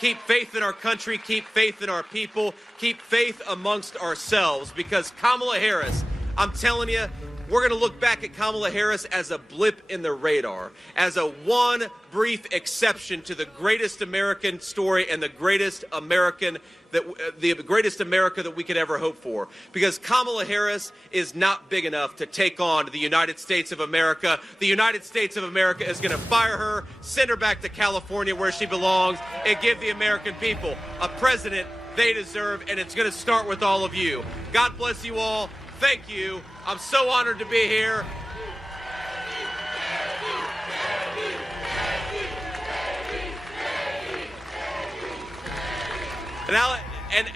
keep faith in our country, keep faith in our people, keep faith amongst ourselves, because Kamala Harris, I'm telling you, we're going to look back at Kamala Harris as a blip in the radar, as a one brief exception to the greatest American story and the greatest American the greatest America that we could ever hope for. Because Kamala Harris is not big enough to take on the United States of America. The United States of America is going to fire her, send her back to California where she belongs, and give the American people a president they deserve, and it's going to start with all of you. God bless you all. Thank you. I'm so honored to be here.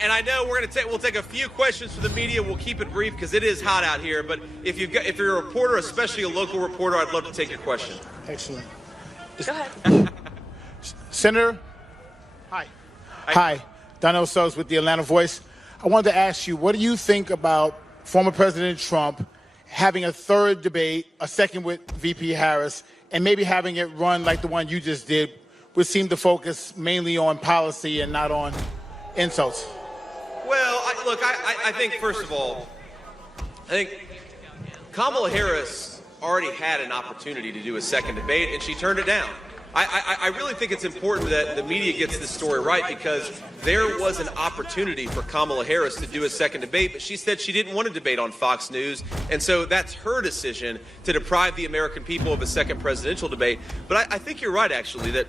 And I know we'll take a few questions from the media. We'll keep it brief because it is hot out here. But if you're a reporter, especially a local reporter, I'd love to take your question. Excellent. Go ahead. Senator. Hi. Donald Suggs with the Atlanta Voice. I wanted to ask you, what do you think about former President Trump having a third debate, a second with VP Harris, and maybe having it run like the one you just did, which seemed to focus mainly on policy and not on insults? Well, I think, first of all, I think Kamala Harris already had an opportunity to do a second debate, and she turned it down. I really think it's important that the media gets this story right, because there was an opportunity for Kamala Harris to do a second debate, but she said she didn't want to debate on Fox News, and so that's her decision to deprive the American people of a second presidential debate. But I think you're right, actually, that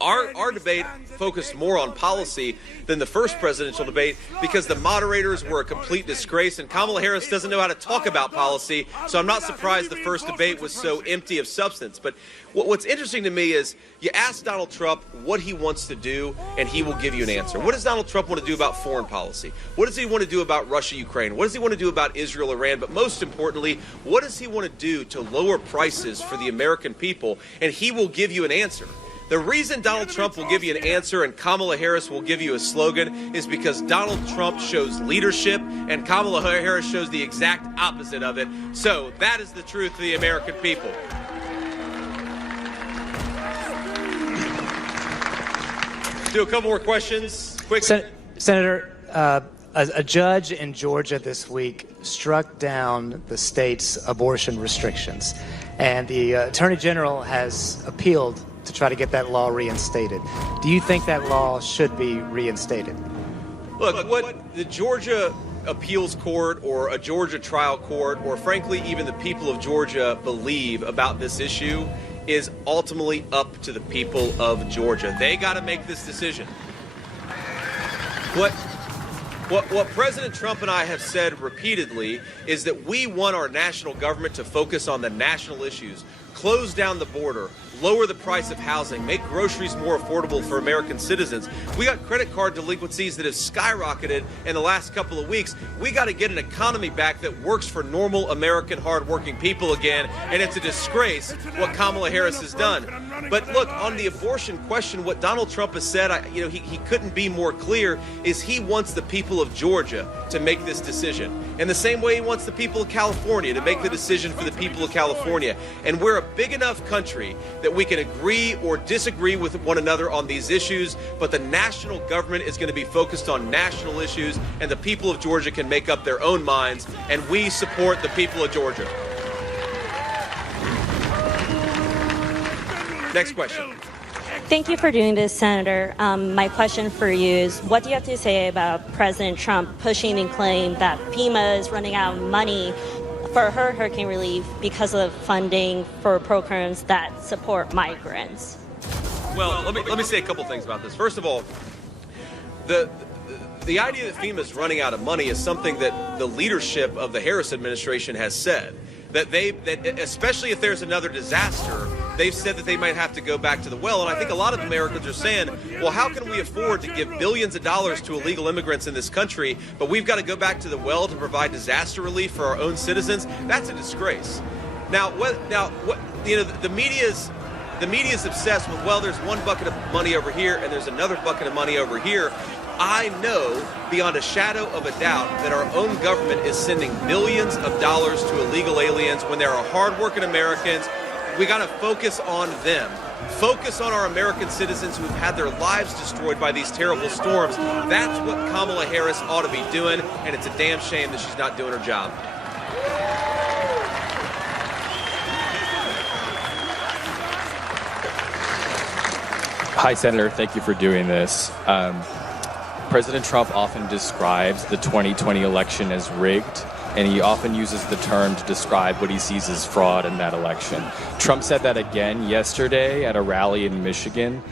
our debate focused more on policy than the first presidential debate, because the moderators were a complete disgrace, and Kamala Harris doesn't know how to talk about policy, so I'm not surprised the first debate was so empty of substance. But what's interesting to me is you ask Donald Trump what he wants to do, and he will give you an answer. What does Donald Trump want to do about foreign policy? What does he want to do about Russia, Ukraine? What does he want to do about Israel, Iran? But most importantly, what does he want to do to lower prices for the American people? And he will give you an answer. The reason Donald Trump will give you an answer and Kamala Harris will give you a slogan is because Donald Trump shows leadership and Kamala Harris shows the exact opposite of it. So that is the truth of the American people. Do a couple more questions. Quick. Senator, a judge in Georgia this week struck down the state's abortion restrictions, and the Attorney General has appealed to try to get that law reinstated. Do you think that law should be reinstated? Look, what the Georgia appeals court or a Georgia trial court, or frankly even the people of Georgia, believe about this issue is ultimately up to the people of Georgia. They got to make this decision. What President Trump and I have said repeatedly is that we want our national government to focus on the national issues, close down the border, lower the price of housing, make groceries more affordable for American citizens. We got credit card delinquencies that have skyrocketed in the last couple of weeks. We got to get an economy back that works for normal American hardworking people again, and it's a disgrace what Kamala Harris has done. But look, on the abortion question, what Donald Trump has said, he couldn't be more clear, is he wants the people of Georgia to make this decision. In the same way he wants the people of California to make the decision for the people of California. And we're a big enough country that we can agree or disagree with one another on these issues, but the national government is going to be focused on national issues, and the people of Georgia can make up their own minds, and we support the people of Georgia. Next question. Thank you for doing this, Senator. My question for you is, what do you have to say about President Trump pushing and claim that FEMA is running out of money for her hurricane relief because of funding for programs that support migrants? Well, let me say a couple things about this. First of all, the idea that FEMA is running out of money is something that the leadership of the Harris administration has said. That especially if there's another disaster, they've said that they might have to go back to the well. And I think a lot of Americans are saying, well, how can we afford to give billions of dollars to illegal immigrants in this country, but we've got to go back to the well to provide disaster relief for our own citizens? That's a disgrace. Now, the media's obsessed with, well, there's one bucket of money over here and there's another bucket of money over here. I know beyond a shadow of a doubt that our own government is sending billions of dollars to illegal aliens when there are hardworking Americans. We got to focus on them. Focus on our American citizens who have had their lives destroyed by these terrible storms. That's what Kamala Harris ought to be doing, and it's a damn shame that she's not doing her job. Hi, Senator. Thank you for doing this. President Trump often describes the 2020 election as rigged, and he often uses the term to describe what he sees as fraud in that election. Trump said that again yesterday at a rally in Michigan.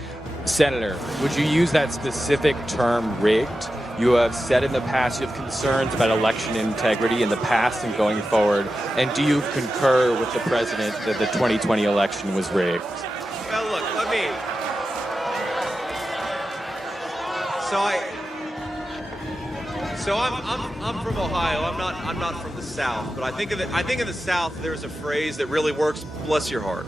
Senator, would you use that specific term rigged? You have said in the past you have concerns about election integrity in the past and going forward. And do you concur with the president that the 2020 election was rigged? Well, look, So I'm from Ohio. I'm not from the South, but I think in the South there's a phrase that really works. Bless your heart.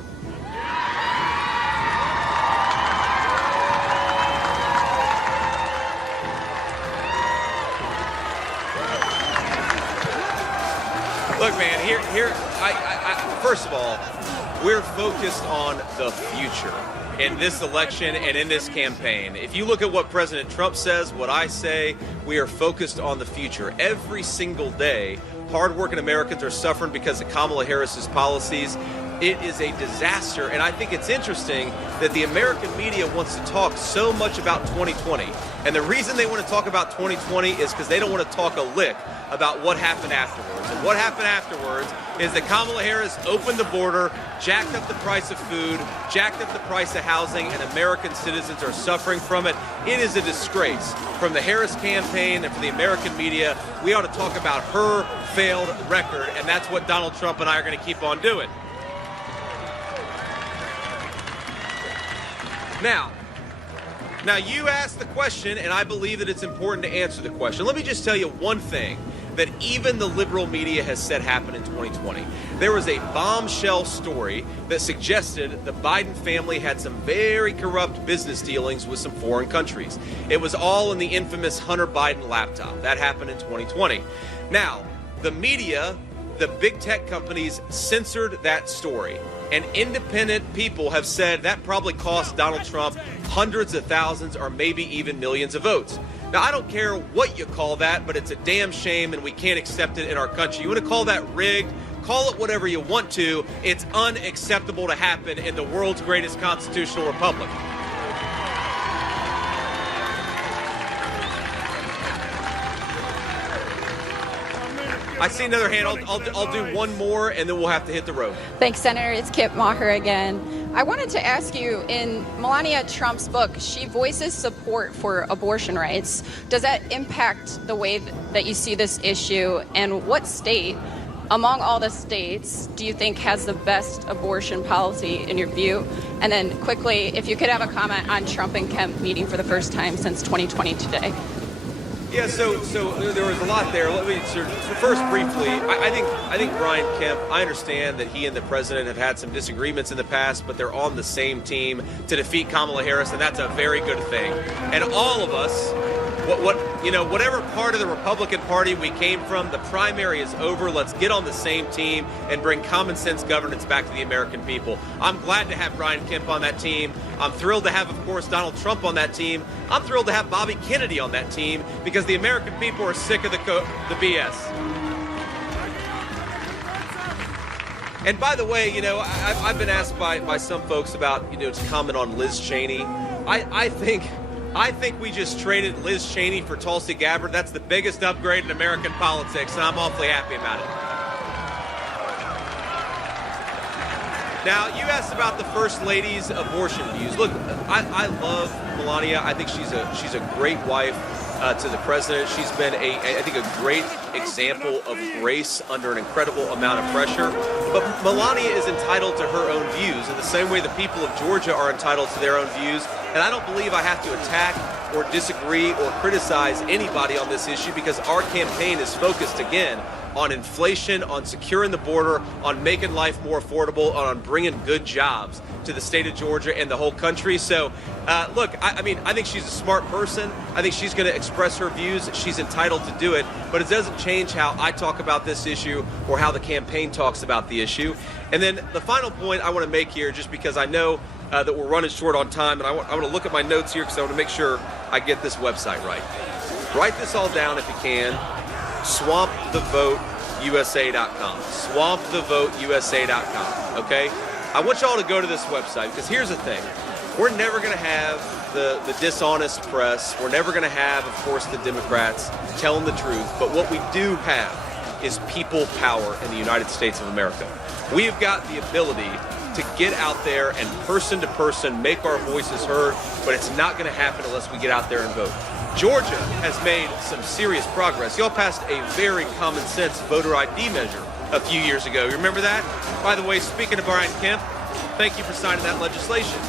Look, man. First of all, we're focused on the future in this election and in this campaign. If you look at what President Trump says, what I say, we are focused on the future. Every single day, hardworking Americans are suffering because of Kamala Harris's policies. It is a disaster, and I think it's interesting that the American media wants to talk so much about 2020. And the reason they want to talk about 2020 is because they don't want to talk a lick about what happened afterwards. And what happened afterwards is that Kamala Harris opened the border, jacked up the price of food, jacked up the price of housing, and American citizens are suffering from it. It is a disgrace. From the Harris campaign and from the American media, we ought to talk about her failed record, and that's what Donald Trump and I are going to keep on doing. Now you asked the question, and I believe that it's important to answer the question. Let me just tell you one thing that even the liberal media has said happened in 2020. There was a bombshell story that suggested the Biden family had some very corrupt business dealings with some foreign countries. It was all in the infamous Hunter Biden laptop. That happened in 2020. Now, the media, the big tech companies censored that story. And independent people have said that probably cost Donald Trump hundreds of thousands or maybe even millions of votes. Now, I don't care what you call that, but it's a damn shame and we can't accept it in our country. You want to call that rigged? Call it whatever you want to. It's unacceptable to happen in the world's greatest constitutional republic. I see another hand. I'll do one more, and then we'll have to hit the road. Thanks, Senator. It's Kip Maher again. I wanted to ask you, in Melania Trump's book, she voices support for abortion rights. Does that impact the way that you see this issue? And what state, among all the states, do you think has the best abortion policy in your view? And then quickly, if you could have a comment on Trump and Kemp meeting for the first time since 2020 today. Yeah, so there was a lot there. Let me first briefly. I think Brian Kemp. I understand that he and the president have had some disagreements in the past, but they're on the same team to defeat Kamala Harris, and that's a very good thing. And all of us, whatever part of the Republican Party we came from, the primary is over. Let's get on the same team and bring common sense governance back to the American people. I'm glad to have Brian Kemp on that team. I'm thrilled to have, of course, Donald Trump on that team. I'm thrilled to have Bobby Kennedy on that team because the American people are sick of the BS. And by the way, I've been asked by some folks about, to comment on Liz Cheney. I think we just traded Liz Cheney for Tulsi Gabbard. That's the biggest upgrade in American politics, and I'm awfully happy about it. Now, you asked about the First Lady's abortion views. Look, I love Melania. I think she's a great wife to the president. She's been I think a great example of grace under an incredible amount of pressure. But Melania is entitled to her own views in the same way the people of Georgia are entitled to their own views. And I don't believe I have to attack or disagree or criticize anybody on this issue because our campaign is focused, again, on inflation, on securing the border, on making life more affordable, on bringing good jobs to the state of Georgia and the whole country. So, look, I think she's a smart person. I think she's going to express her views. She's entitled to do it. But it doesn't change how I talk about this issue or how the campaign talks about the issue. And then the final point I want to make here, just because I know that we're running short on time, and I want to look at my notes here because I want to make sure I get this website right. Write this all down if you can. SwampTheVoteUSA.com. SwampTheVoteUSA.com. Okay? I want y'all to go to this website because here's the thing. We're never going to have the dishonest press. We're never going to have, of course, the Democrats telling the truth. But what we do have is people power in the United States of America. We have got the ability to get out there and person to person make our voices heard, but it's not going to happen unless we get out there and vote. Georgia has made some serious progress. Y'all passed a very common sense voter ID measure a few years ago. You remember that? By the way, speaking of Brian Kemp, thank you for signing that legislation.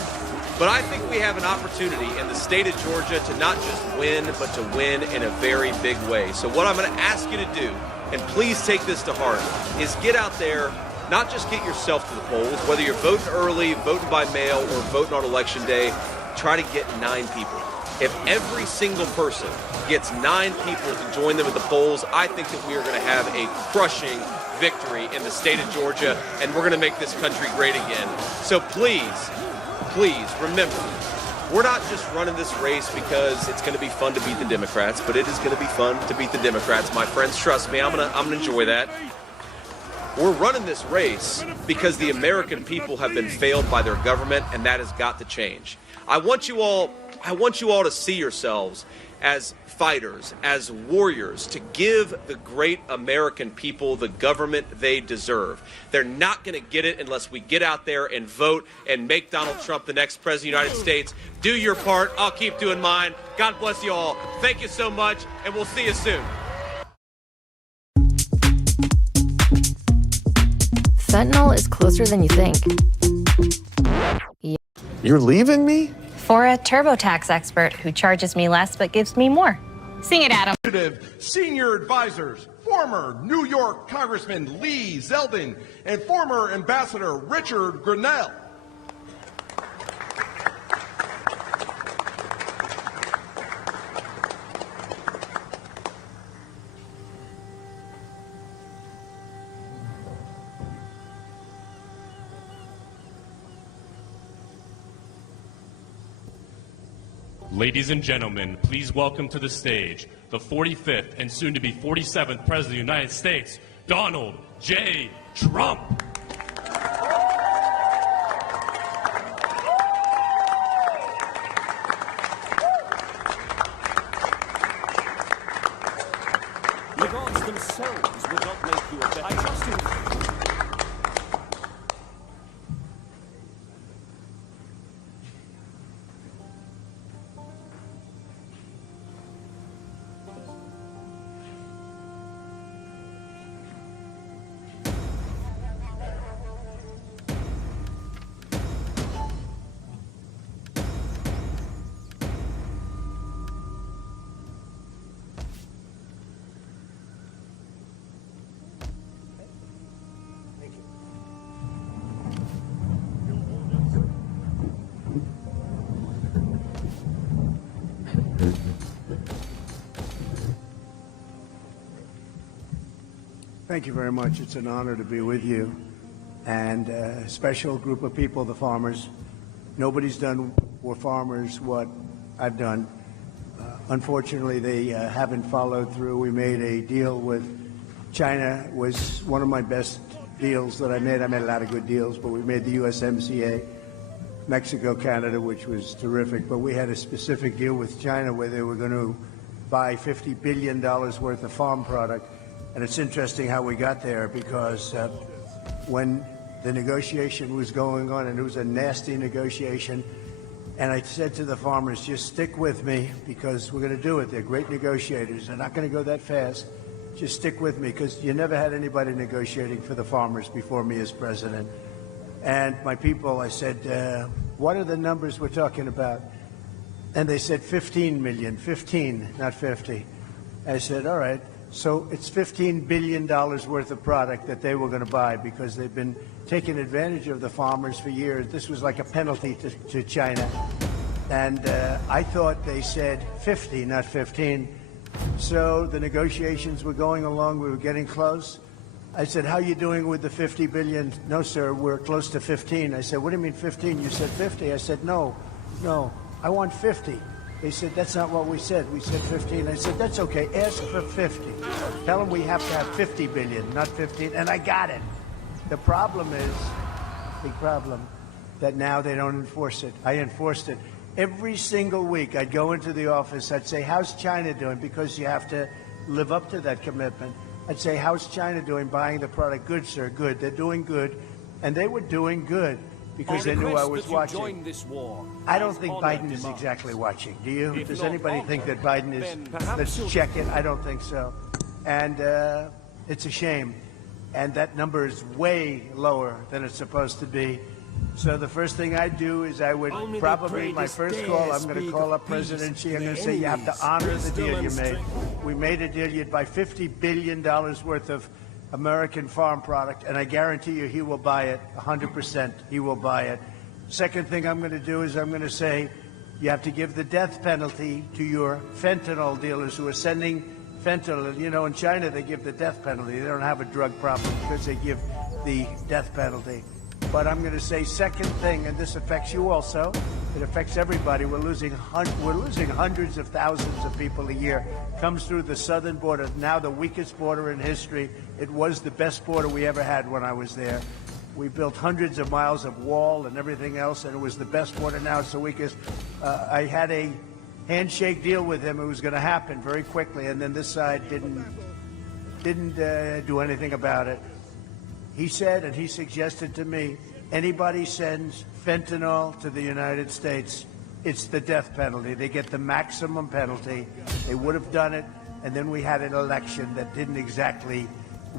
But I think we have an opportunity in the state of Georgia to not just win, but to win in a very big way. So what I'm going to ask you to do, and please take this to heart, is get out there, not just get yourself to the polls, whether you're voting early, voting by mail, or voting on election day, try to get 9 people. If every single person gets 9 people to join them at the polls, I think that we are going to have a crushing victory in the state of Georgia, and we're going to make this country great again. So please remember, we're not just running this race because it's going to be fun to beat the Democrats, but it is going to be fun to beat the Democrats. My friends, trust me, I'm going to enjoy that. We're running this race because the American people have been failed by their government, and that has got to change. I want you all to see yourselves as fighters, as warriors, to give the great American people the government they deserve. They're not going to get it unless we get out there and vote and make Donald Trump the next president of the United States. Do your part. I'll keep doing mine. God bless you all. Thank you so much, and we'll see you soon. Fentanyl is closer than you think. You're leaving me? For a TurboTax expert who charges me less but gives me more. Sing it, Adam. Senior advisors, former New York Congressman Lee Zeldin and former Ambassador Richard Grenell. Ladies and gentlemen, please welcome to the stage the 45th and soon-to-be 47th President of the United States, Donald J. Trump. The gods themselves would not make you a better. I trust you. Thank you very much. It's an honor to be with you and a special group of people, the farmers. Nobody's done for farmers what I've done. Unfortunately, they haven't followed through. We made a deal with China. It was one of my best deals that I made. I made a lot of good deals, but we made the USMCA, Mexico, Canada, which was terrific. But we had a specific deal with China where they were going to buy $50 billion worth of farm product. And it's interesting how we got there because when the negotiation was going on, and it was a nasty negotiation, and I said to the farmers, just stick with me because we're going to do it. They're great negotiators. They're not going to go that fast. Just stick with me because you never had anybody negotiating for the farmers before me as president. And my people, I said, what are the numbers we're talking about? And they said 15 million, 15, not 50. I said, all right. So it's $15 billion worth of product that they were going to buy because they've been taking advantage of the farmers for years. This was like a penalty to China. And I thought they said 50, not 15. So the negotiations were going along. We were getting close. I said, how are you doing with the 50 billion? No, sir, we're close to 15. I said, what do you mean 15? You said 50. I said, no, I want 50. They said, that's not what we said. We said 15. I said, that's okay. Ask for 50. Tell them we have to have 50 billion, not 15. And I got it. The problem is, big problem, that now they don't enforce it. I enforced it. Every single week, I'd go into the office. I'd say, how's China doing? Because you have to live up to that commitment. I'd say, how's China doing buying the product? Good, sir, good. They're doing good. And they were doing good because they knew I was watching. This war. I don't think Biden is exactly watching. Do you? Does anybody think that Biden is? Let's check it. I don't think so. And it's a shame. And that number is way lower than it's supposed to be. So the first thing I'd do is I would probably, my first call, I'm going to call up President Xi. I'm going to say, you have to honor the deal you made. We made a deal. You'd buy $50 billion worth of American farm product, and I guarantee you he will buy it 100%. He will buy it. Second thing I'm going to do is I'm going to say, you have to give the death penalty to your fentanyl dealers who are sending fentanyl. You know, in China, they give the death penalty. They don't have a drug problem because they give the death penalty. But I'm going to say second thing, and this affects you also. It affects everybody. We're losing hundreds of thousands of people a year. Comes through the southern border, now the weakest border in history. It was the best border we ever had when I was there. We built hundreds of miles of wall and everything else, and it was the best border. Now it's the weakest. I had a handshake deal with him. It was going to happen very quickly, and then this side didn't do anything about it. He said, and he suggested to me, anybody sends fentanyl to the United States, it's the death penalty. They get the maximum penalty. They would have done it, and then we had an election that didn't exactly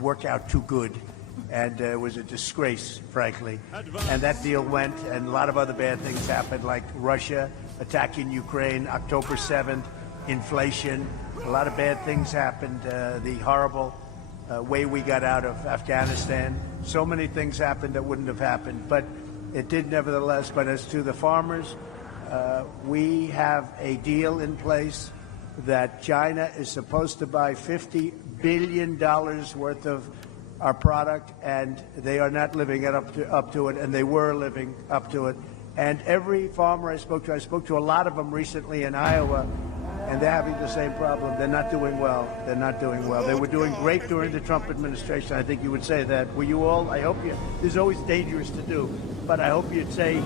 work out too good, and it was a disgrace, frankly. And that deal went, and a lot of other bad things happened, like Russia attacking Ukraine, October 7th, inflation. A lot of bad things happened, the horrible way we got out of Afghanistan. So many things happened that wouldn't have happened, but it did nevertheless. But as to the farmers, we have a deal in place that China is supposed to buy $50 billion worth of our product, and they are not living up to it, and they were living up to it. And every farmer I spoke to a lot of them recently in Iowa, and they're having the same problem. They're not doing well. They're not doing well. They were doing great during the Trump administration. I think you would say that. Were you all? I hope you. This is always dangerous to do, but I hope you'd say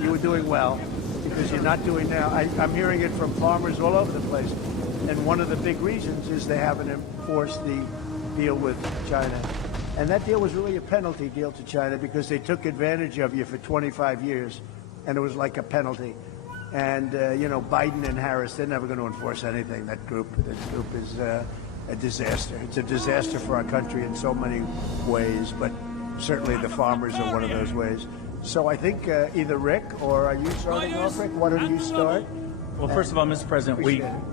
you were doing well, because you're not doing now. I'm hearing it from farmers all over the place. And one of the big reasons is they haven't enforced the deal with China. And that deal was really a penalty deal to China, because they took advantage of you for 25 years, and it was like a penalty. And, Biden and Harris, they're never going to enforce anything. That group is a disaster. It's a disaster for our country in so many ways, but certainly the farmers are one of those ways. So I think either Rick, or are you starting off, Rick? Why don't you start? Well, first of all, Mr. President,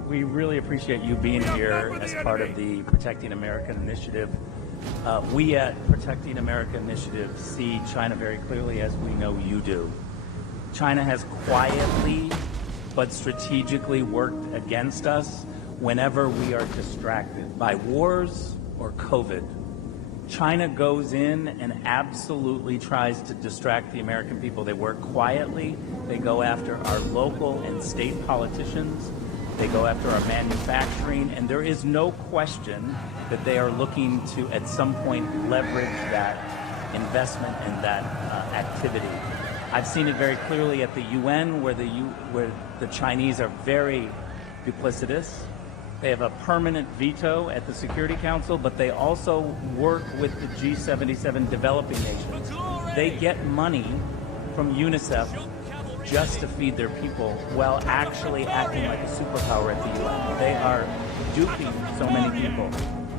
we really appreciate you being here as part of the Protecting America Initiative. We at Protecting America Initiative see China very clearly, as we know you do. China has quietly but strategically worked against us whenever we are distracted by wars or COVID. China goes in and absolutely tries to distract the American people. They work quietly. They go after our local and state politicians. They go after our manufacturing. And there is no question that they are looking to, at some point, leverage that investment and that activity. I've seen it very clearly at the UN, where the Chinese are very duplicitous. They have a permanent veto at the Security Council, but they also work with the G77 developing nations. They get money from UNICEF just to feed their people, while actually acting like a superpower at the UN. They are duping so many people.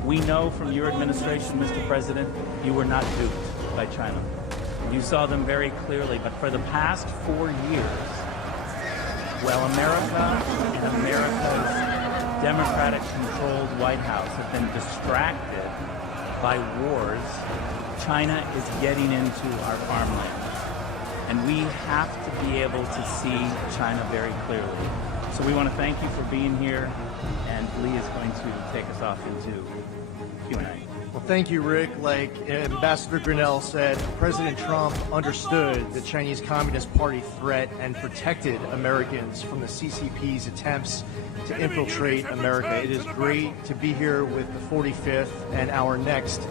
We know from your administration, Mr. President, you were not duped by China. You saw them very clearly, but for the past 4 years, while America and America's Democratic-controlled White House have been distracted by wars, China is getting into our farmland. And we have to be able to see China very clearly. So we want to thank you for being here, and Lee is going to take us off into Q&A. Well, thank you, Rick. Like Ambassador Grinnell said, President Trump understood the Chinese Communist Party threat and protected Americans from the CCP's attempts to infiltrate America. It is great to be here with the 45th and our next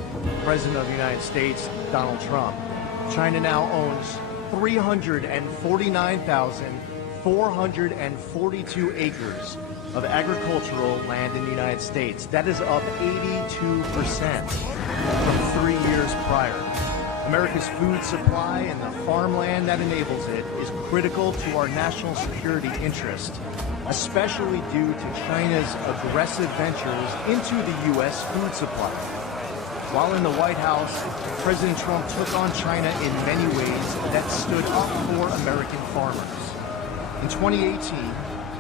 President of the United States, Donald Trump. China now owns 349,442 acres of agricultural land in the United States. That is up 82% from 3 years prior. America's food supply and the farmland that enables it is critical to our national security interest, especially due to China's aggressive ventures into the U.S. food supply. While in the White House, President Trump took on China in many ways that stood up for American farmers. In 2018,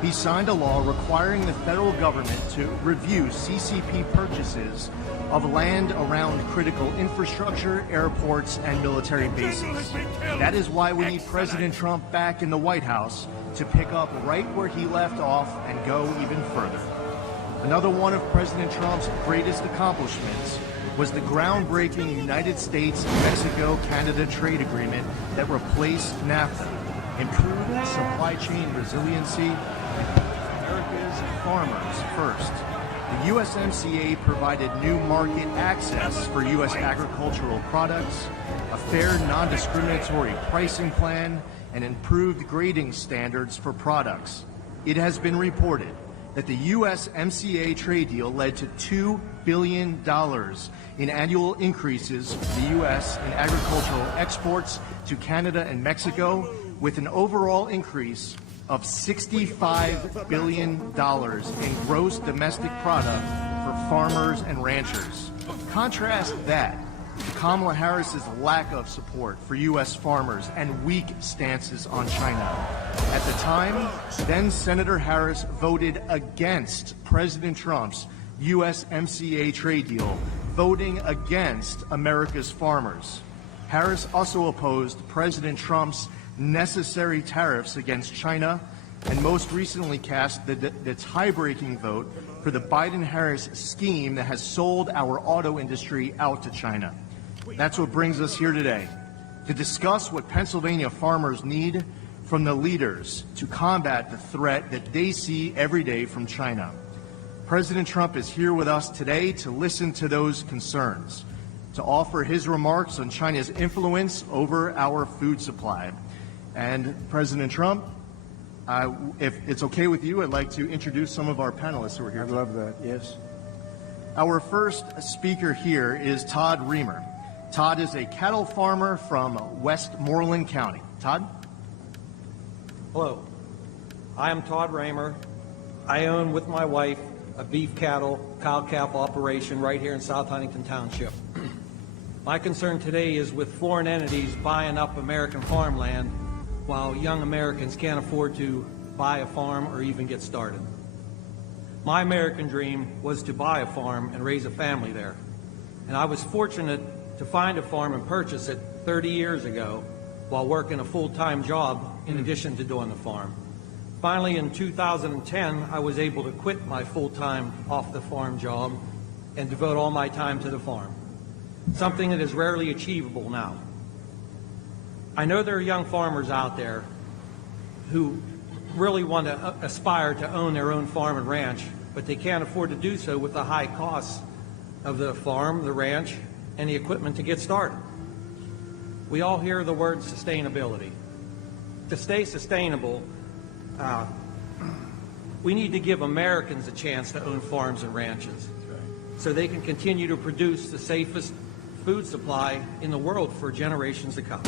he signed a law requiring the federal government to review CCP purchases of land around critical infrastructure, airports, and military bases. That is why we need President Trump back in the White House to pick up right where he left off and go even further. Another one of President Trump's greatest accomplishments was the groundbreaking United States-Mexico-Canada trade agreement that replaced NAFTA, improved supply chain resiliency, and put America's farmers first. The USMCA provided new market access for U.S. agricultural products, a fair, non-discriminatory pricing plan, and improved grading standards for products. It has been reported that the USMCA trade deal led to $2 billion in annual increases for the U.S. in agricultural exports to Canada and Mexico, with an overall increase of $65 billion in gross domestic product for farmers and ranchers. Contrast that to Kamala Harris's lack of support for U.S. farmers and weak stances on China. At the time, then Senator Harris voted against President Trump's USMCA trade deal, voting against America's farmers. Harris also opposed President Trump's necessary tariffs against China, and most recently cast the tie-breaking vote for the Biden-Harris scheme that has sold our auto industry out to China. That's what brings us here today, to discuss what Pennsylvania farmers need from the leaders to combat the threat that they see every day from China. President Trump is here with us today to listen to those concerns, to offer his remarks on China's influence over our food supply. And President Trump, if it's okay with you, I'd like to introduce some of our panelists who are here. I love that, yes. Our first speaker here is Todd Reamer. Todd is a cattle farmer from Westmoreland County. Todd? Hello, I am Todd Raymer. I own with my wife a beef cattle cow-calf operation right here in South Huntington Township. My concern today is with foreign entities buying up American farmland while young Americans can't afford to buy a farm or even get started. My American dream was to buy a farm and raise a family there. And I was fortunate to find a farm and purchase it 30 years ago while working a full-time job in addition to doing the farm. Finally, in 2010, I was able to quit my full-time off-the-farm job and devote all my time to the farm, something that is rarely achievable now. I know there are young farmers out there who really want to aspire to own their own farm and ranch, but they can't afford to do so with the high costs of the farm, the ranch, and the equipment to get started. We all hear the word sustainability. To stay sustainable, we need to give Americans a chance to own farms and ranches so they can continue to produce the safest food supply in the world for generations to come.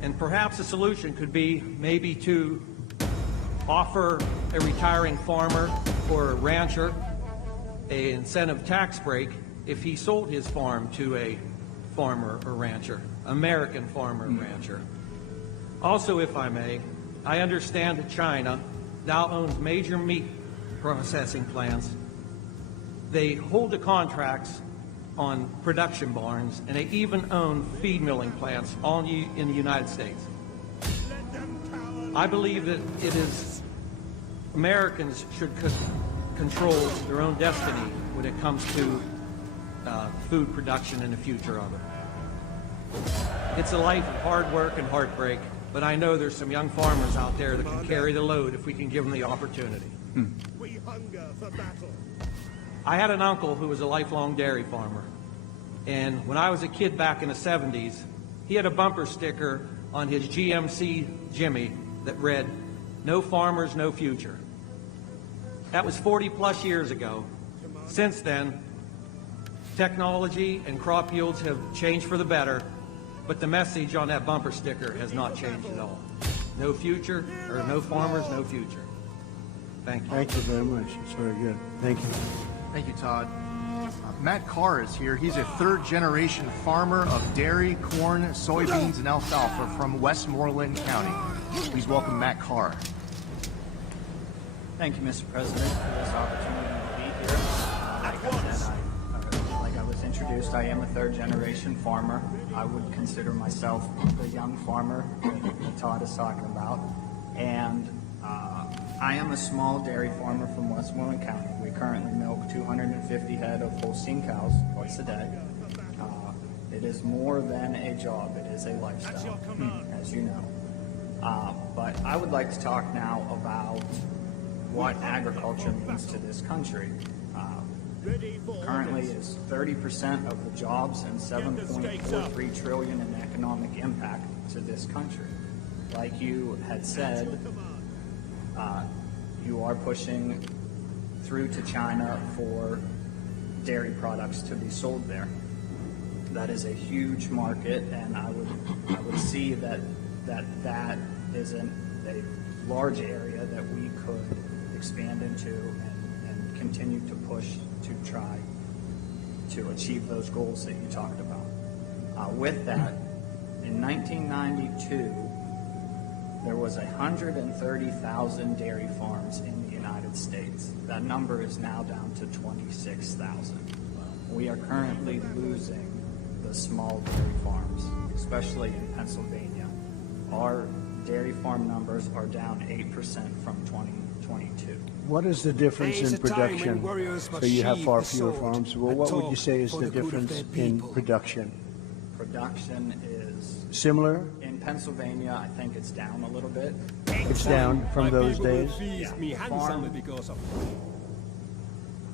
And perhaps a solution could be maybe to offer a retiring farmer or a rancher an incentive tax break if he sold his farm to a farmer or rancher, American farmer and rancher. Also, if I may, I understand that China now owns major meat processing plants. They hold the contracts on production barns, and they even own feed milling plants all in the United States. I believe that it is Americans should control their own destiny when it comes to food production and the future of it. It's a life of hard work and heartbreak, but I know there's some young farmers out there that can carry the load if we can give them the opportunity. We hunger for battle. I had an uncle who was a lifelong dairy farmer. And when I was a kid back in the 70s, he had a bumper sticker on his GMC Jimmy that read, "No farmers, no future." That was 40 plus years ago. Since then, technology and crop yields have changed for the better, but the message on that bumper sticker has not changed at all. No future, or no farmers, no future. Thank you. Thank you very much. It's very good. Thank you. Thank you, Todd. Matt Carr is here. He's a third-generation farmer of dairy, corn, soybeans, and alfalfa from Westmoreland County. Please welcome Matt Carr. Thank you, Mr. President, for this opportunity to be here. Like I was introduced, I am a third-generation farmer. I would consider myself the young farmer that Todd is talking about. And I am a small dairy farmer from Westmoreland County. We currently milk 250 head of Holstein cows twice a day. It is more than a job. It is a lifestyle, as you know. But I would like to talk now about what agriculture means to this country. Currently, it's 30% of the jobs and $7.43 trillion in economic impact to this country. Like you had said, you are pushing through to China for dairy products to be sold there. That is a huge market, and I would see that is a large area that we could expand into and continue to push to try to achieve those goals that you talked about. With that, in 1992, there was 130,000 dairy farms in the United States. That number is now down to 26,000. We are currently losing the small dairy farms, especially in Pennsylvania. Our dairy farm numbers are down 8% from 2022. What is the difference in production? So you have far fewer farms. Well, what would you say is the difference in production? Production is similar? In Pennsylvania, I think it's down a little bit. It's down from those days? Yeah.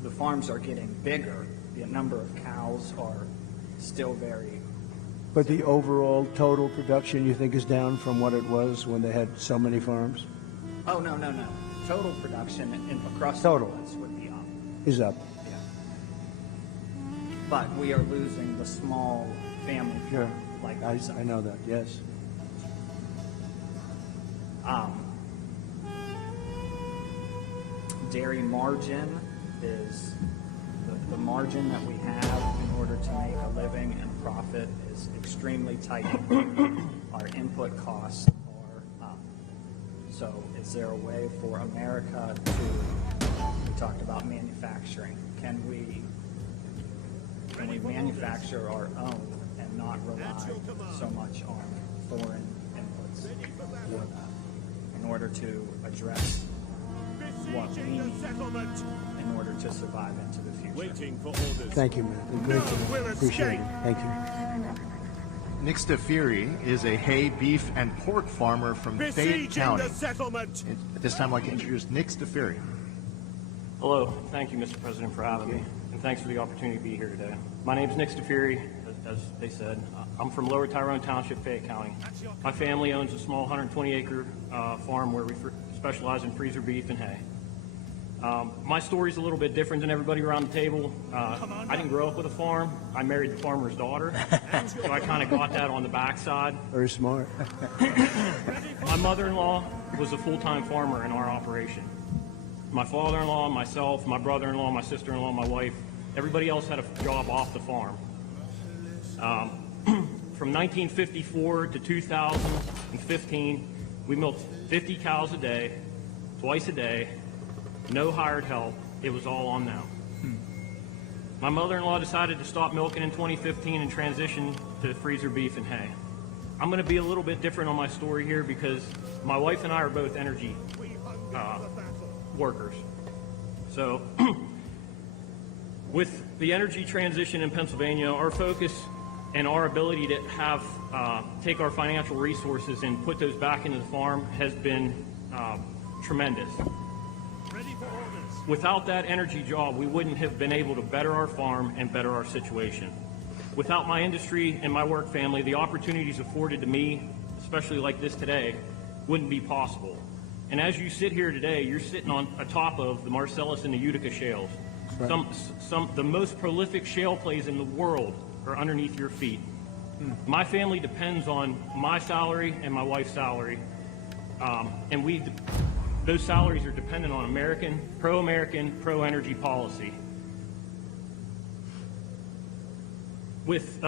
The farms are getting bigger. The number of cows are still very... But the overall total production you think is down from what it was when they had so many farms? Oh, no. Total production across Total. the U.S. would be up. Is up. Yeah. But we are losing the small family Sure. like I know that, yes. Dairy margin is the margin that we have in order to make a living and profit is extremely tight. Our input costs are up. So is there a way for America to, we talked about manufacturing, can we manufacture our own and not rely so much on foreign inputs in order to address what we need in order to survive into the future? Thank you, man. Great. Appreciate it. Thank you. Nick Stafiri is a hay, beef, and pork farmer from Fayette County. At this time, I'd like to introduce Nick Stafiri. Hello. Thank you, Mr. President, for having me, and thanks for the opportunity to be here today. My name is Nick Stafiri, as they said. I'm from Lower Tyrone Township, Fayette County. My family owns a small 120-acre farm where we specialize in freezer beef and hay. My story's a little bit different than everybody around the table. I didn't grow up with a farm. I married the farmer's daughter, so I kind of got that on the backside. Very smart. My mother-in-law was a full-time farmer in our operation. My father-in-law, myself, my brother-in-law, my sister-in-law, my wife, everybody else had a job off the farm. From 1954 to 2015, we milked 50 cows a day, twice a day, no hired help. It was all on them. My mother-in-law decided to stop milking in 2015 and transition to freezer beef and hay. I'm going to be a little bit different on my story here because my wife and I are both energy workers. So With the energy transition in Pennsylvania, our focus and our ability to take our financial resources and put those back into the farm has been tremendous. Without that energy job, we wouldn't have been able to better our farm and better our situation. Without my industry and my work family, the opportunities afforded to me, especially like this today, wouldn't be possible. And as you sit here today, you're sitting on atop of the Marcellus and the Utica shales. Right. The most prolific shale plays in the world are underneath your feet. My family depends on my salary and my wife's salary, and those salaries are dependent on pro-American, pro-energy policy. With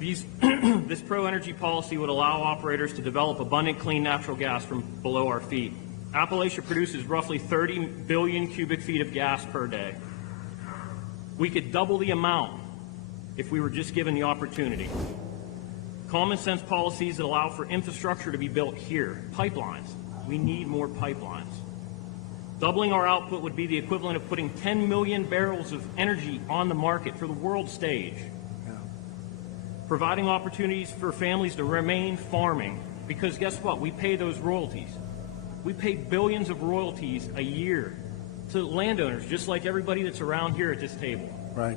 this pro-energy policy would allow operators to develop abundant clean natural gas from below our feet. Appalachia produces roughly 30 billion cubic feet of gas per day. We could double the amount if we were just given the opportunity. Common sense policies that allow for infrastructure to be built here. Pipelines. We need more pipelines. Doubling our output would be the equivalent of putting 10 million barrels of energy on the market for the world stage. Providing opportunities for families to remain farming, because guess what? We pay those royalties. We pay billions of royalties a year to landowners, just like everybody that's around here at this table. Right.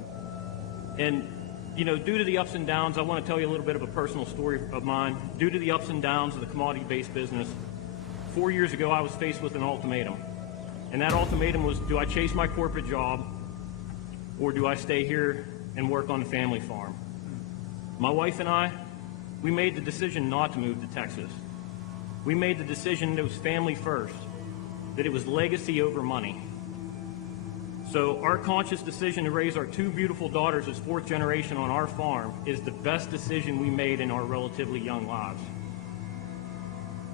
And, you know, due to the ups and downs, I want to tell you a little bit of a personal story of mine. Due to the ups and downs of the commodity-based business, 4 years ago I was faced with an ultimatum. And that ultimatum was, do I chase my corporate job or do I stay here and work on the family farm? My wife and I, we made the decision not to move to Texas. We made the decision that it was family first, that it was legacy over money. So our conscious decision to raise our two beautiful daughters as fourth generation on our farm is the best decision we made in our relatively young lives.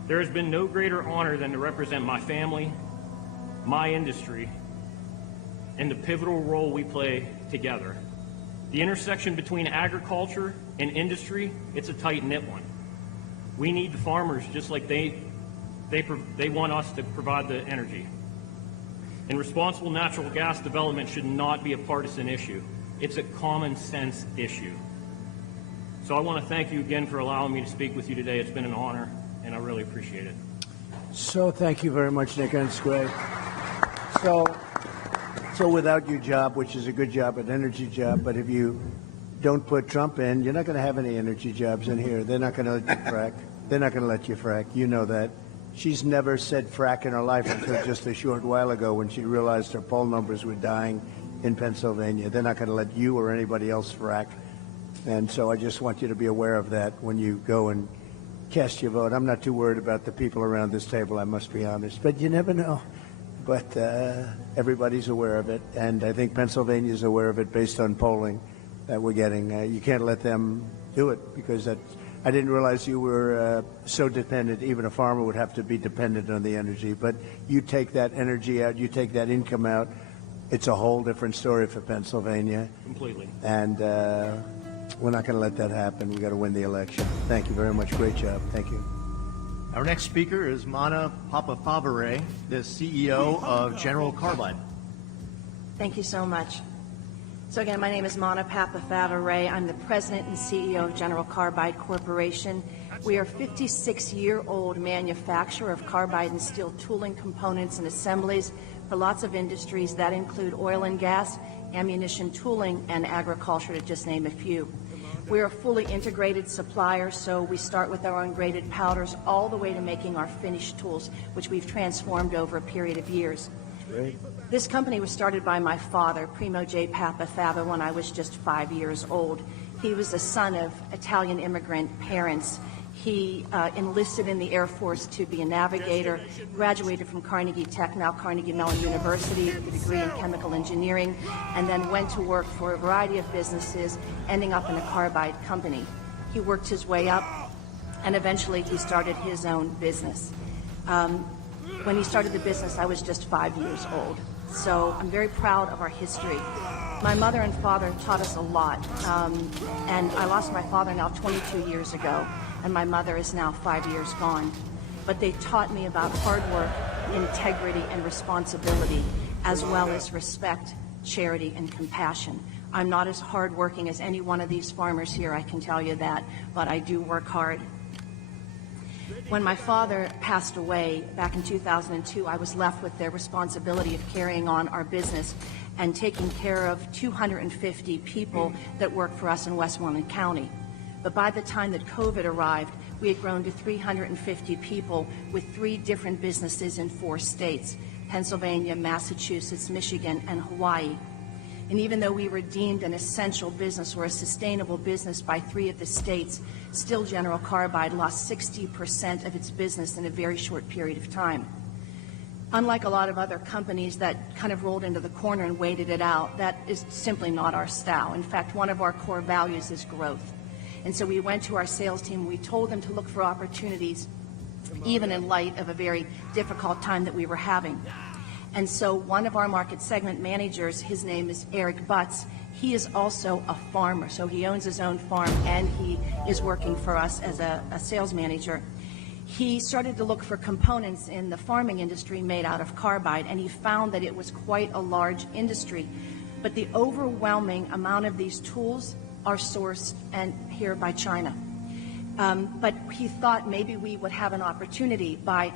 There has been no greater honor than to represent my family, my industry, and the pivotal role we play together. The intersection between agriculture and industry, it's a tight-knit one. We need the farmers just like they want us to provide the energy. And responsible natural gas development should not be a partisan issue. It's a common sense issue. So I want to thank you again for allowing me to speak with you today. It's been an honor, and I really appreciate it. So thank you very much, Nick, and it's great. So without your job, which is a good job, an energy job, but if you don't put Trump in, you're not going to have any energy jobs in here. They're not going to let you frack. They're not going to let you frack. You know that. She's never said frack in her life until just a short while ago when she realized her poll numbers were dying in Pennsylvania. They're not going to let you or anybody else frack. And so I just want you to be aware of that when you go and cast your vote. I'm not too worried about the people around this table, I must be honest, but you never know. But everybody's aware of it, and I think Pennsylvania's aware of it based on polling that we're getting. You can't let them do it because I didn't realize you were so dependent. Even a farmer would have to be dependent on the energy. But you take that energy out, you take that income out, it's a whole different story for Pennsylvania. Completely. And we're not going to let that happen. We've got to win the election. Thank you very much. Great job. Thank you. Our next speaker is Mana Papafavare, the CEO of General Carbide. Thank you so much. So again, my name is Mana Papafavare. I'm the president and CEO of General Carbide Corporation. We are a 56-year-old manufacturer of carbide and steel tooling components and assemblies for lots of industries that include oil and gas, ammunition tooling, and agriculture, to just name a few. We're a fully integrated supplier, so we start with our ungraded powders all the way to making our finished tools, which we've transformed over a period of years. Great. This company was started by my father, Primo J. Papafava, when I was just 5 years old. He was a son of Italian immigrant parents. He enlisted in the Air Force to be a navigator, graduated from Carnegie Tech, now Carnegie Mellon University, with a degree in chemical engineering, and then went to work for a variety of businesses, ending up in a carbide company. He worked his way up, and eventually he started his own business. When he started the business, I was just 5 years old. So I'm very proud of our history. My mother and father taught us a lot, and I lost my father now 22 years ago, and my mother is now 5 years gone. But they taught me about hard work, integrity, and responsibility, as well as respect charity, and compassion. I'm not as hardworking as any one of these farmers here, I can tell you that, but I do work hard. When my father passed away back in 2002, I was left with the responsibility of carrying on our business and taking care of 250 people that work for us in Westmoreland County. But by the time that COVID arrived, we had grown to 350 people with 3 different businesses in 4 states, Pennsylvania, Massachusetts, Michigan, and Hawaii. And even though we were deemed an essential business or a sustainable business by 3 of the states, still General Carbide lost 60% of its business in a very short period of time. Unlike a lot of other companies that kind of rolled into the corner and waited it out, that is simply not our style. In fact, one of our core values is growth. And so we went to our sales team, we told them to look for opportunities, even in light of a very difficult time that we were having. And so one of our market segment managers, his name is Eric Butts, he is also a farmer. So he owns his own farm and he is working for us as a sales manager. He started to look for components in the farming industry made out of carbide, and he found that it was quite a large industry. But the overwhelming amount of these tools are sourced and here by China. But he thought maybe we would have an opportunity by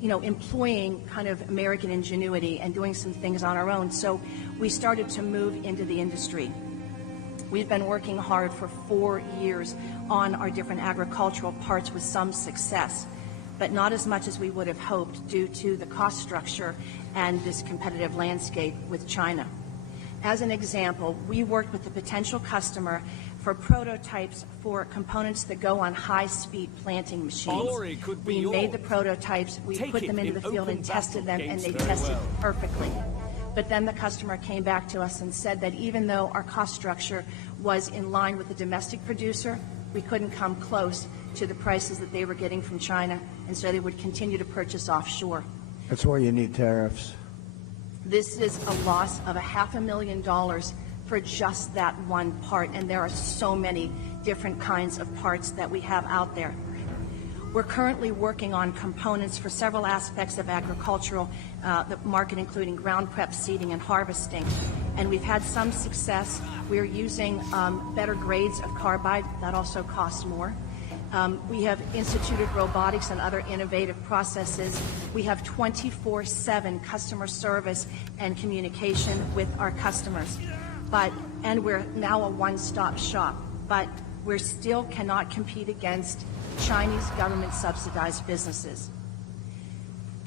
employing kind of American ingenuity and doing some things on our own. So we started to move into the industry. We've been working hard for 4 years on our different agricultural parts with some success, but not as much as we would have hoped due to the cost structure and this competitive landscape with China. As an example, we worked with a potential customer for prototypes for components that go on high-speed planting machines. We made the prototypes, we put them into the field and tested them, and they tested perfectly. But then the customer came back to us and said that even though our cost structure was in line with the domestic producer, we couldn't come close to the prices that they were getting from China, and so they would continue to purchase offshore. That's why you need tariffs. This is a loss of $500,000 for just that one part, and there are so many different kinds of parts that we have out there. We're currently working on components for several aspects of agricultural the market, including ground prep, seeding, and harvesting. And we've had some success. We're using better grades of carbide. That also costs more. We have instituted robotics and other innovative processes. We have 24/7 customer service and communication with our customers. And we're now a one-stop shop. But we still cannot compete against Chinese government-subsidized businesses.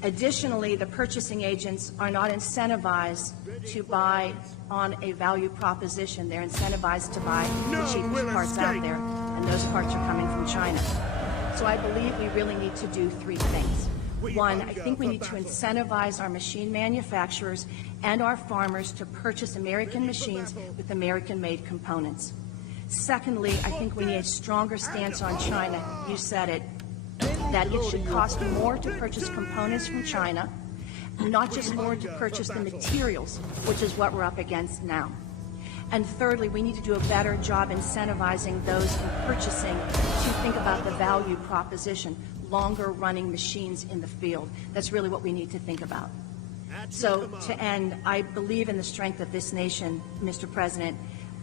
Additionally, the purchasing agents are not incentivized to buy on a value proposition. They're incentivized to buy the cheapest parts out there, and those parts are coming from China. So I believe we really need to do 3 things. One, I think we need to incentivize our machine manufacturers and our farmers to purchase American machines with American-made components. Secondly, I think we need a stronger stance on China. You said it, that it should cost more to purchase components from China, not just more to purchase the materials, which is what we're up against now. And thirdly, we need to do a better job incentivizing those in purchasing to think about the value proposition, longer running machines in the field. That's really what we need to think about. So to end, I believe in the strength of this nation, Mr. President,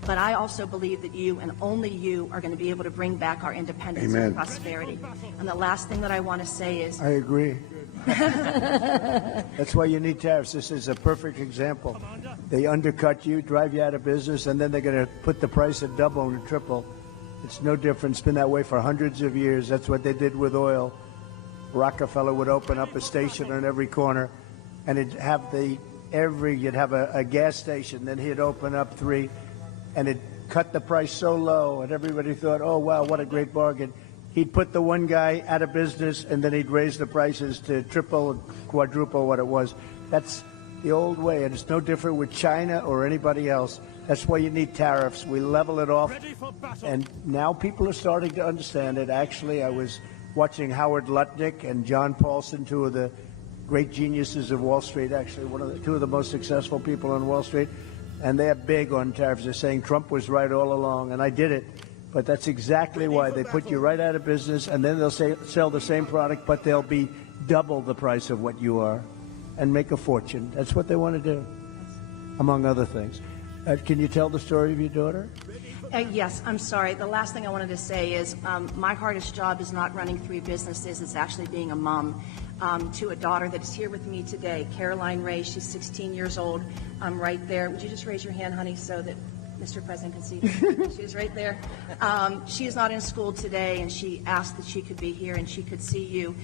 but I also believe that you and only you are going to be able to bring back our independence and prosperity. And the last thing that I want to say is... I agree. That's why you need tariffs. This is a perfect example. They undercut you, drive you out of business, and then they're going to put the price at double and triple. It's no different. It's been that way for hundreds of years. That's what they did with oil. Rockefeller would open up a station on every corner, and you'd have a gas station. Then he'd open up 3, and it cut the price so low, and everybody thought, oh, wow, what a great bargain. He'd put the one guy out of business, and then he'd raise the prices to triple, quadruple what it was. That's the old way, and it's no different with China or anybody else. That's why you need tariffs. We level it off, and now people are starting to understand it. Actually, I was watching Howard Lutnick and John Paulson, 2 of the great geniuses of Wall Street, actually 2 of the most successful people on Wall Street, and they're big on tariffs. They're saying Trump was right all along, and I did it. But that's exactly why. They put you right out of business, and then they'll sell the same product, but they'll be double the price of what you are and make a fortune. That's what they want to do. among other things. Can you tell the story of your daughter? Yes, I'm sorry. The last thing I wanted to say is my hardest job is not running 3 businesses. It's actually being a mom to a daughter that is here with me today, Caroline Ray. She's 16 years old. Right there. Would you just raise your hand, honey, so that Mr. President can see? She's right there. She is not in school today, and she asked that she could be here and she could see you.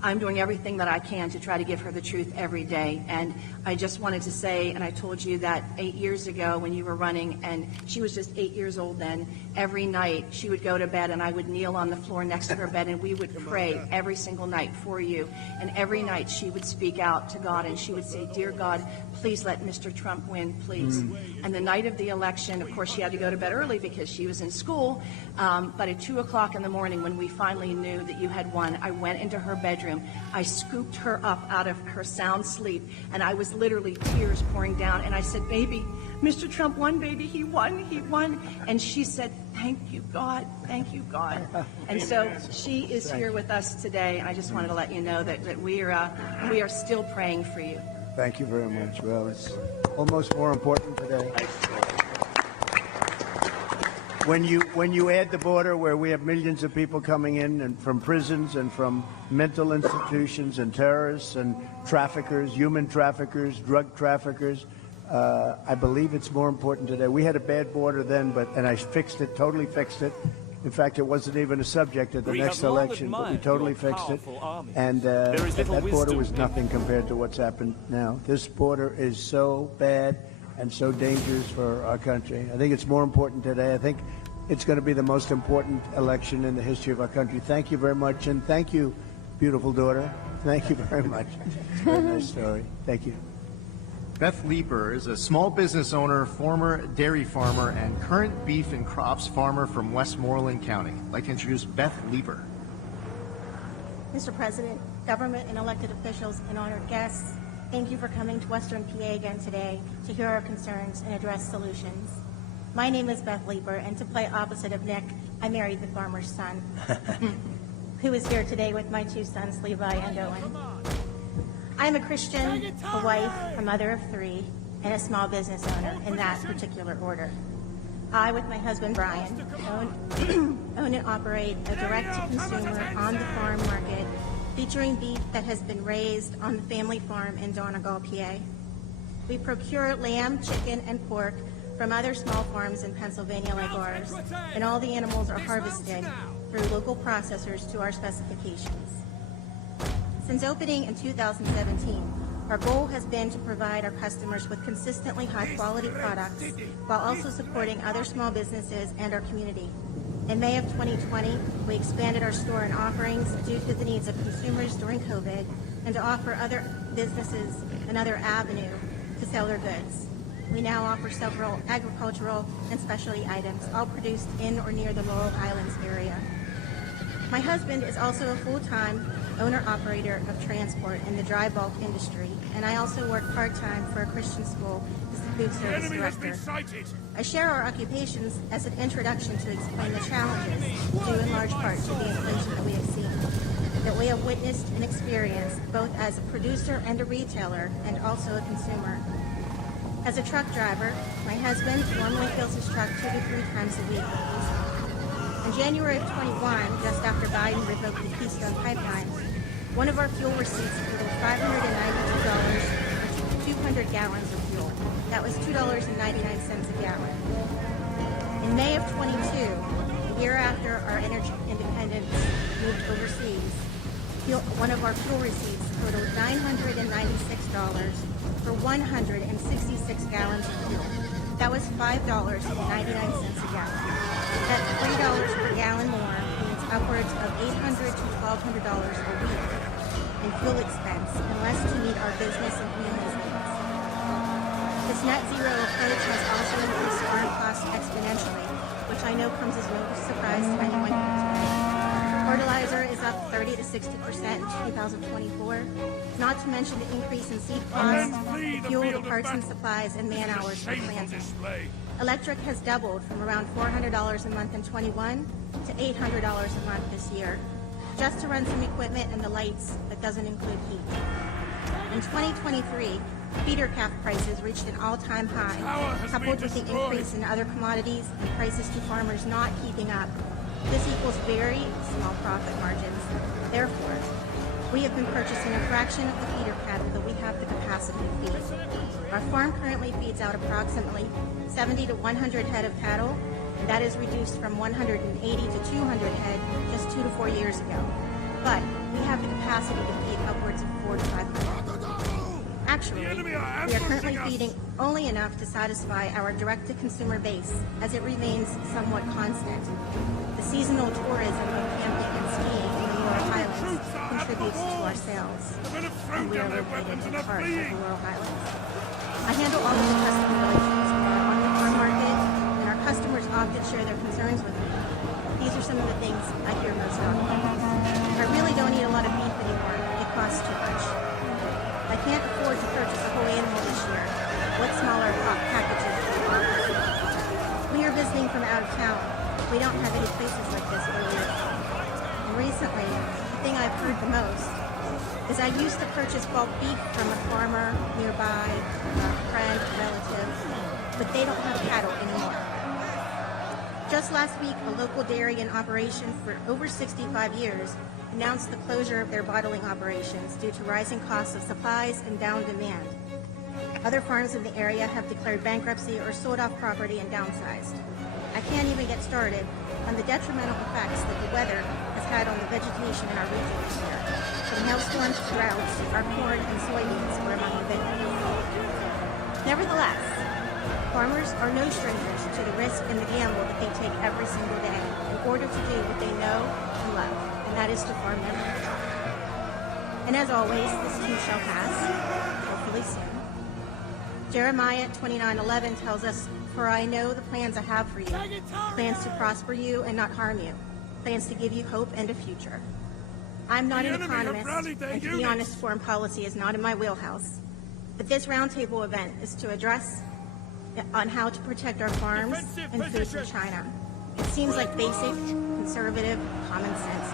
I'm doing everything that I can to try to give her the truth every day. And I just wanted to say, and I told you that 8 years ago when you were running, and she was just 8 years old then, every night she would go to bed and I would kneel on the floor next to her bed and we would pray every single night for you. And every night she would speak out to God and she would say, "Dear God, please let Mr. Trump win, please." And the night of the election, of course, she had to go to bed early because she was in school. But at 2 o'clock in the morning, when we finally knew that you had won, I went into her bedroom. I scooped her up out of her sound sleep, and I was literally tears pouring down. And I said, "Baby, Mr. Trump won, baby. He won, he won." And she said, "Thank you, God. Thank you, God." And so she is here with us today. And I just wanted to let you know that we are still praying for you. Thank you very much. Well, it's almost more important today. When you add the border, where we have millions of people coming in and from prisons and from mental institutions and terrorists and traffickers, human traffickers, drug traffickers, I believe it's more important today. We had a bad border then, and I fixed it, totally fixed it. In fact, it wasn't even a subject at the next election, but we totally fixed it. And that border was nothing compared to what's happened now. This border is so bad and so dangerous for our country. I think it's more important today. I think it's going to be the most important election in the history of our country. Thank you very much, and thank you, beautiful daughter. Thank you very much. It's a very nice story. Thank you. Beth Leeper is a small business owner, former dairy farmer, and current beef and crops farmer from Westmoreland County. I'd like to introduce Beth Leeper. Mr. President, government and elected officials and honored guests, thank you for coming to Western PA again today to hear our concerns and address solutions. My name is Beth Leeper, and to play opposite of Nick, I married the farmer's son, who is here today with my 2 sons, Levi and Owen. I am a Christian, a wife, a mother of 3, and a small business owner in that particular order. I, with my husband Brian, own and operate a direct-to-consumer on-the-farm market featuring beef that has been raised on the family farm in Donegal, PA. We procure lamb, chicken, and pork from other small farms in Pennsylvania like ours, and all the animals are harvested through local processors to our specifications. Since opening in 2017, our goal has been to provide our customers with consistently high-quality products while also supporting other small businesses and our community. In May of 2020, we expanded our store and offerings due to the needs of consumers during COVID and to offer other businesses another avenue to sell their goods. We now offer several agricultural and specialty items, all produced in or near the Laurel Highlands area. My husband is also a full-time owner-operator of transport in the dry bulk industry, and I also work part-time for a Christian school as the food service director. I share our occupations as an introduction to explain the challenges, due in large part to the inflation that we have seen, that we have witnessed and experienced both as a producer and a retailer, and also a consumer. As a truck driver, my husband normally fills his truck 2 to 3 times a week. In January of 21, just after Biden revoked the Keystone Pipeline, one of our fuel receipts totaled $592 for 200 gallons of fuel. That was $2.99 a gallon. In May of 22, a year after our energy independence moved overseas, one of our fuel receipts totaled $996 for 166 gallons of fuel. That was $5.99 a gallon. That's $3 per gallon more means upwards of $800 to $1,200 a week in fuel expense, unless to meet our business and family's needs. This net zero approach has also increased farm costs exponentially, which I know comes as no surprise to anyone here today. Fertilizer is up 30 to 60% in 2024, not to mention the increase in seed costs, fuel, parts and supplies, and man hours for planting. Electric has doubled from around $400 a month in 21 to $800 a month this year, just to run some equipment and the lights that doesn't include heat. In 2023, Feeder calf prices reached an all-time high, coupled with the increase in other commodities and prices to farmers not keeping up. This equals very small profit margins. Therefore, we have been purchasing a fraction of the feeder cattle that we have the capacity to feed. Our farm currently feeds out approximately 70 to 100 head of cattle, and that is reduced from 180 to 200 head just 2 to 4 years ago. But we have the capacity to feed upwards of 4 to 500. Actually, we are currently feeding only enough to satisfy our direct-to-consumer base, as it remains somewhat constant. The seasonal tourism of camping and skiing in the Laurel Highlands contributes to our sales, and we are located in the heart of the Laurel Highlands. I handle all of the customer relations for our on-the-farm market, and our customers often share their concerns with me. These are some of the things I hear most often. I really don't eat a lot of beef anymore. It costs too much. I can't afford to purchase a whole animal this year. What smaller packages do you offer? We are visiting from out of town. We don't have any places like this where we are from. And recently, the thing I've heard the most is I used to purchase bulk beef from a farmer nearby, a friend, a relative, but they don't have cattle anymore. Just last week, a local dairy in operation for over 65 years announced the closure of their bottling operations due to rising costs of supplies and down demand. Other farms in the area have declared bankruptcy or sold off property and downsized. I can't even get started on the detrimental effects that the weather has had on the vegetation in our region this year. From hailstorms to droughts, our corn and soybeans were among the victims. Nevertheless, farmers are no strangers to the risk and the gamble that they take every single day in order to do what they know and love, and that is to farm their land. And as always, this too shall pass, hopefully soon. Jeremiah 29:11 tells us, "For I know the plans I have for you, plans to prosper you and not harm you, plans to give you hope and a future." I'm not an economist, and to be honest, foreign policy is not in my wheelhouse. But this roundtable event is to address on how to protect our farms and food from China. It seems like basic, conservative, common sense.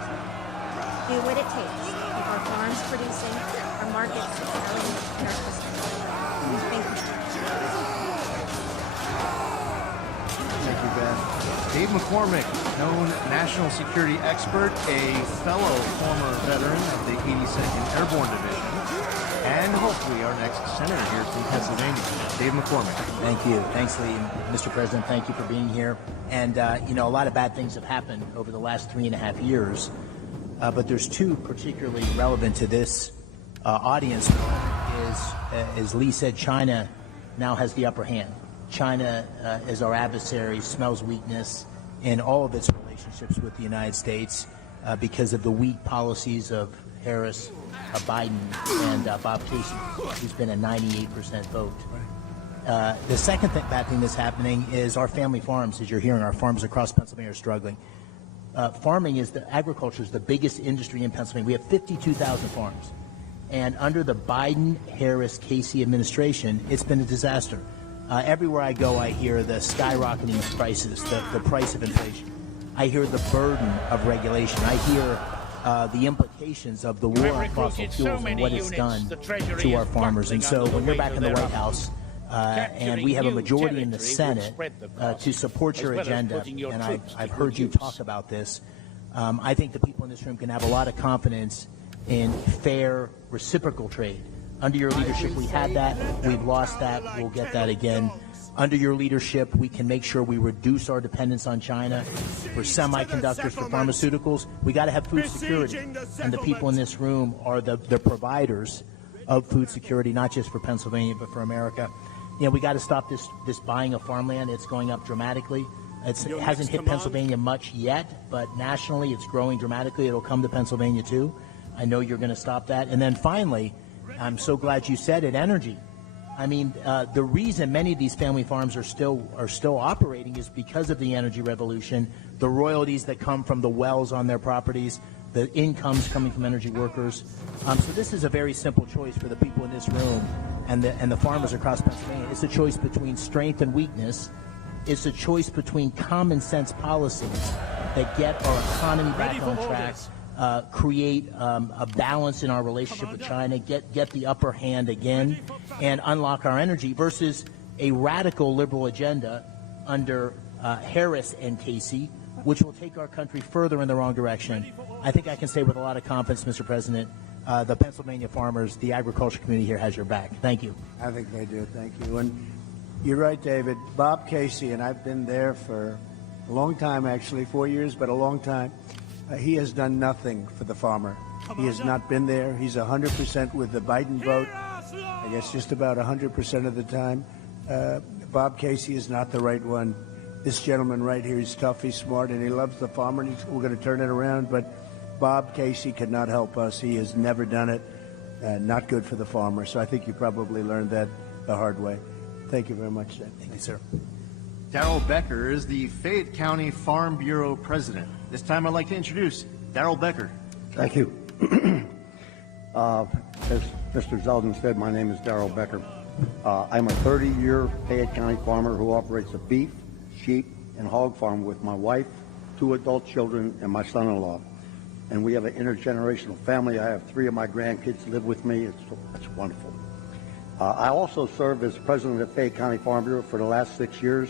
Do what it takes to keep our farms producing, our markets selling, and our customers. Thank you. Thank you, Beth. Dave McCormick, known national security expert, a fellow former veteran of the 82nd Airborne Division, and hopefully our next senator here from Pennsylvania, Dave McCormick. Thank you. Thanks, Lee. Mr. President, thank you for being here. And, a lot of bad things have happened over the last 3.5 years, but there's two particularly relevant to this audience. One is, as Lee said, China now has the upper hand. China is our adversary, smells weakness in all of its relationships with the United States because of the weak policies of Harris, Biden, and Bob Casey, who's been a 98% vote. The second bad thing that's happening is our family farms, as you're hearing, our farms across Pennsylvania are struggling. Agriculture is the biggest industry in Pennsylvania. We have 52,000 farms. And under the Biden-Harris-Casey administration, it's been a disaster. Everywhere I go, I hear the skyrocketing prices, the price of inflation. I hear the burden of regulation. I hear the implications of the war on fossil fuels and what it's done to our farmers. And so when you're back in the White House and we have a majority in the Senate to support your agenda, and I've heard you talk about this, I think the people in this room can have a lot of confidence in fair reciprocal trade. Under your leadership, we had that. We've lost that. We'll get that again. Under your leadership, we can make sure we reduce our dependence on China for semiconductors, for pharmaceuticals. We got to have food security, and the people in this room are the providers of food security, not just for Pennsylvania but for America. We got to stop this buying of farmland. It's going up dramatically. It hasn't hit Pennsylvania much yet, but nationally it's growing dramatically. It'll come to Pennsylvania too. I know you're going to stop that. And then finally, I'm so glad you said it, energy. I mean, the reason many of these family farms are still operating is because of the energy revolution, the royalties that come from the wells on their properties, the incomes coming from energy workers. So this is a very simple choice for the people in this room and the farmers across Pennsylvania. It's a choice between strength and weakness. It's a choice between common sense policies that get our economy back on track, create a balance in our relationship with China, get the upper hand again, and unlock our energy versus a radical liberal agenda under Harris and Casey, which will take our country further in the wrong direction. I think I can say with a lot of confidence, Mr. President, the Pennsylvania farmers, the agriculture community here has your back. Thank you. I think they do. Thank you. And you're right, David. Bob Casey, and I've been there for a long time, actually, 4 years, but a long time. He has done nothing for the farmer. He has not been there. He's 100% with the Biden vote, I guess just about 100% of the time. Bob Casey is not the right one. This gentleman right here, he's tough, he's smart, and he loves the farmer, and we're going to turn it around. But Bob Casey could not help us. He has never done it. Not good for the farmer. So I think you probably learned that the hard way. Thank you very much, Seth. Thank you, sir. Darrell Becker is the Fayette County Farm Bureau president. This time I'd like to introduce Darrell Becker. Thank you. As Mr. Zeldin said, my name is Darrell Becker. I'm a 30-year Fayette County farmer who operates a beef, sheep, and hog farm with my wife, 2 adult children, and my son-in-law. And we have an intergenerational family. I have 3 of my grandkids live with me. It's wonderful. I also serve as president of the Fayette County Farm Bureau for the last 6 years,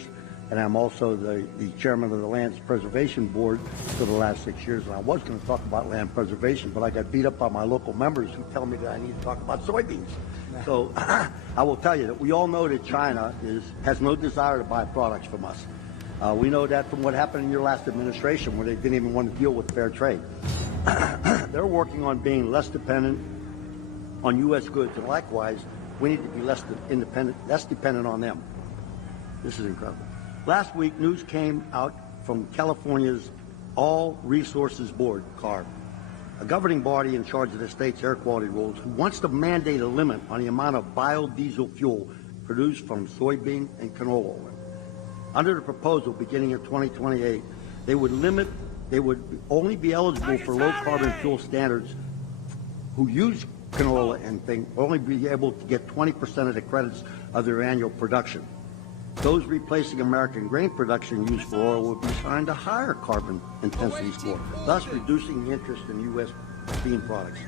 and I'm also the chairman of the Land Preservation Board for the last 6 years. And I was going to talk about land preservation, but I got beat up by my local members who tell me that I need to talk about soybeans. So I will tell you that we all know that China has no desire to buy products from us. We know that from what happened in your last administration, where they didn't even want to deal with fair trade. They're working on being less dependent on U.S. goods, and likewise, we need to be less dependent on them. This is incredible. Last week, news came out from California's All Resources Board, CARB, a governing body in charge of the state's air quality rules, who wants to mandate a limit on the amount of biodiesel fuel produced from soybean and canola oil. Under the proposal, beginning in 2028, they would only be eligible for low carbon fuel standards who use canola and only be able to get 20% of the credits of their annual production. Those replacing American grain production used for oil would be assigned a higher carbon intensity score, thus reducing the interest in U.S. bean products.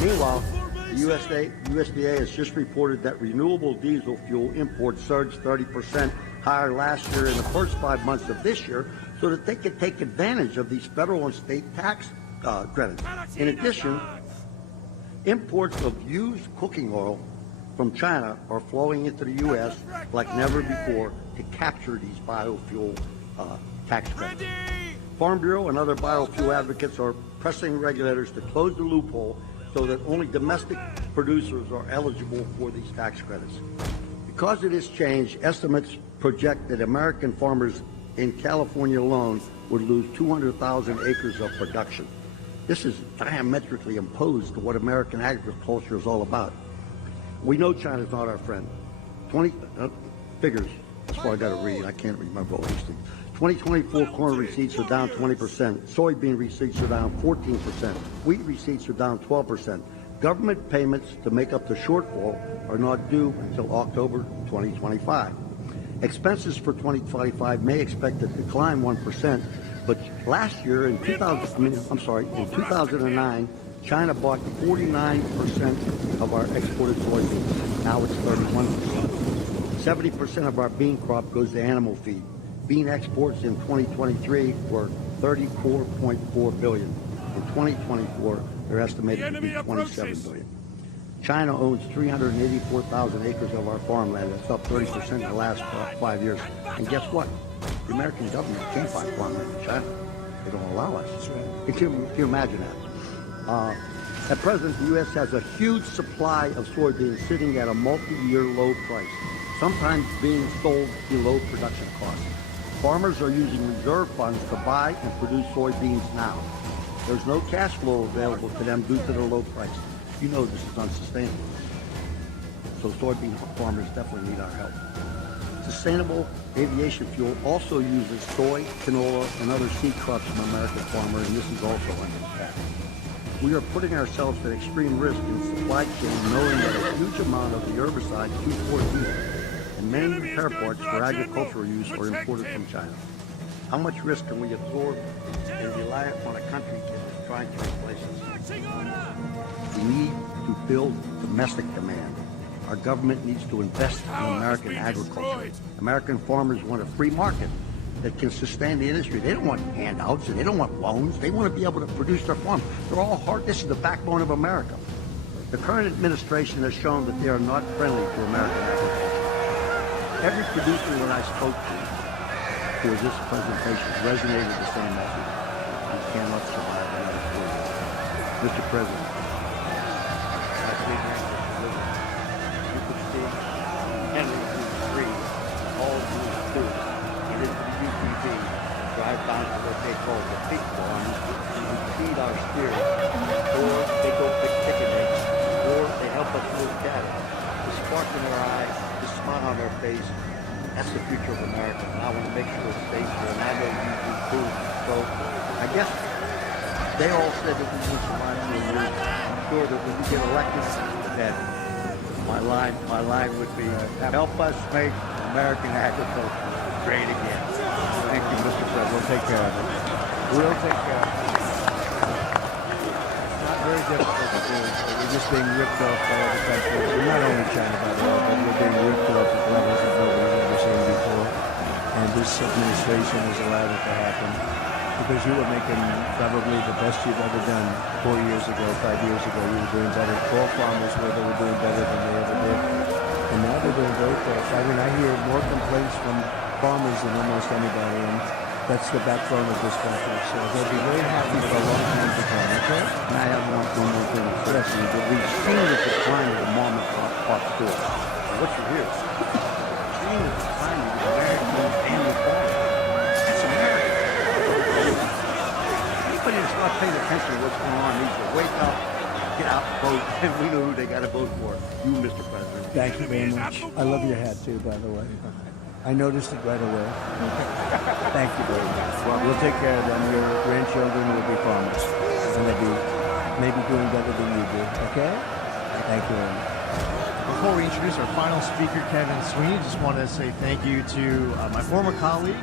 Meanwhile, the USDA has just reported that renewable diesel fuel imports surged 30% higher last year in the first 5 months of this year, so that they could take advantage of these federal and state tax credits. In addition, imports of used cooking oil from China are flowing into the U.S. like never before to capture these biofuel tax credits. Farm Bureau and other biofuel advocates are pressing regulators to close the loophole so that only domestic producers are eligible for these tax credits. Because of this change, estimates project that American farmers in California alone would lose 200,000 acres of production. This is diametrically opposed to what American agriculture is all about. We know China's not our friend. Figures, that's why I got to read. I can't remember all these things. 2024 corn receipts are down 20%. Soybean receipts are down 14%. Wheat receipts are down 12%. Government payments to make up the shortfall are not due until October 2025. Expenses for 2025 may expect to decline 1%, but last year in 2009, China bought 49% of our exported soybeans. Now it's 31%. 70% of our bean crop goes to animal feed. Bean exports in 2023 were $34.4 billion. In 2024, they're estimated to be $27 billion. China owns 384,000 acres of our farmland. That's up 30% in the last 5 years. And guess what? The American government can't buy farmland in China. They don't allow us. Can you imagine that? At present, the U.S. has a huge supply of soybeans sitting at a multi-year low price, sometimes being sold below production costs. Farmers are using reserve funds to buy and produce soybeans now. There's no cash flow available to them due to the low price. You know this is unsustainable. So soybean farmers definitely need our help. Sustainable aviation fuel also uses soy, canola, and other seed crops from American farmers, and this is also under attack. We are putting ourselves at extreme risk in the supply chain, knowing that a huge amount of the herbicide 2,4-D and many repair parts for agricultural use are imported from China. How much risk can we absorb and rely on a country trying to replace us. We need to build domestic demand. Our government needs to invest in American agriculture. American farmers want a free market that can sustain the industry. They don't want handouts and they don't want loans. They want to be able to produce their farm. They're all hard. This is the backbone of America. The current administration has shown that they are not friendly to American agriculture. Every producer that I spoke to for this presentation resonated the same message. We cannot survive another 4 years. Mr. President, my three grandkids live here. You could see Henry, who's 3, all of you is 2, get into the UTV and drive down to what they call the pig farm and feed our steers, or they go pick chicken eggs, or they help us move cattle. The spark in their eye, the smile on their face, that's the future of America, and I want to make sure it stays here, and I know you do too. So I guess they all said that we would survive 4 years. I'm sure that when you get elected, that my line would be, help us make American agriculture great again. Thank you, Mr. President. We'll take care of it. We'll take care of it. It's not very difficult to do. We're just being ripped off by other countries. And not only China, by the way, but we're being ripped off at levels that nobody's ever seen before. And this administration has allowed it to happen because you were making probably the best you've ever done 4 years ago, 5 years ago. You were doing better. All farmers were they were doing better than they ever did. And now they're doing very close. I mean, I hear more complaints from farmers than almost anybody, and that's the backbone of this country. So they'll be very happy for a long time to come, okay? And I have one more thing to say to you, that we've seen the decline of the mom and pop stores. What you hear? We've seen the decline of the American family farm. That's America. Anybody that's not paying attention to what's going on needs to wake up, get out, vote, and we know who they got to vote for. You, Mr. President. Thank you very much. I love your hat, too, by the way. I noticed it right away. Thank you very much. Well, we'll take care of them. Your grandchildren will be farmers. And they'll be maybe doing better than you do. Okay? Thank you very much. Before we introduce our final speaker, Kevin Sweeney, just want to say thank you to my former colleague,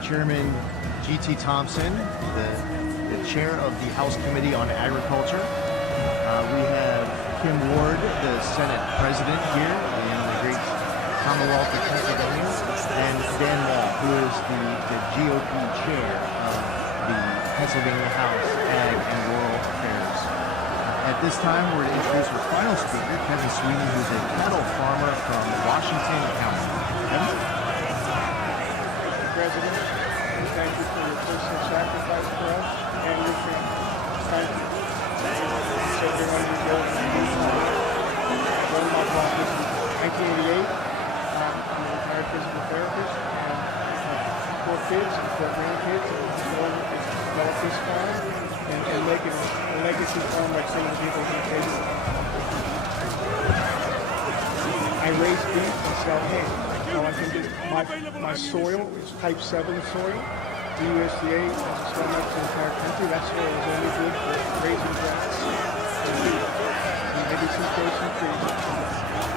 Chairman G.T. Thompson, the chair of the House Committee on Agriculture. We have Kim Ward, the Senate President here in the great Commonwealth of Pennsylvania, and Dan Wall, who is the GOP chair of the Pennsylvania House Ag and Rural Affairs. At this time, we're going to introduce our final speaker, Kevin Sweeney, who's a cattle farmer from Washington County. Kevin? Mr. President, thank you for your personal sacrifice for us and your family. Thank you. So you're on your road to do something. I run my practice in 1988. I'm a retired physical therapist, and I have 4 kids and 4 grandkids, and my goal is to develop this farm and make it a legacy farm like some of the people who take it. I raise beef and sell hay. All I can do. My soil is type 7 soil. The USDA has a soil map for the entire country. That soil is only good for raising grass and beef. And maybe some growth some trees.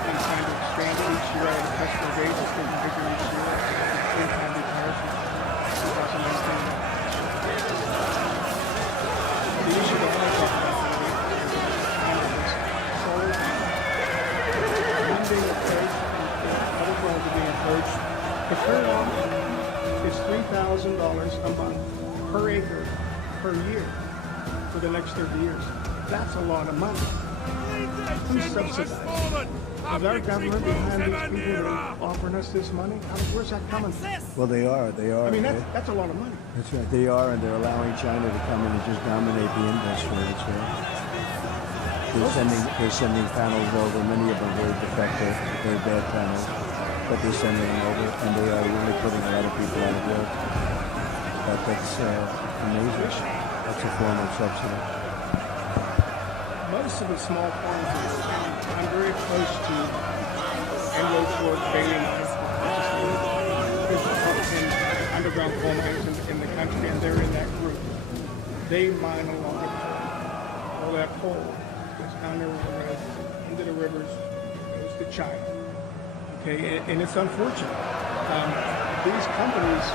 And trying to expand it each year at a customer base. It's getting bigger each year. In time retires from 2019. The issue that I want to talk about today is solar one being approached and other farms are being approached. The current offer is $3,000 a month per acre per year for the next 30 years. That's a lot of money. Who's subsidizing? Is our government behind these people that are offering us this money? Where's that coming from? Well, they are. I mean, that's a lot of money. That's right. They are, and they're allowing China to come in and just dominate the industry. That's right. They're sending panels over. Many of them very defective. They're bad panels, but they're sending them over, and they are really putting a lot of people out of work. But that's amazing. That's a form of subsidy. Most of the small farms, I'm very close to Enlow Ford, Bailey Mines, which is the top 10 underground coal mines in the country, and they're in that group. They mine a lot of coal. All that coal goes down the railroads, into the rivers, goes to China. Okay, and it's unfortunate. These companies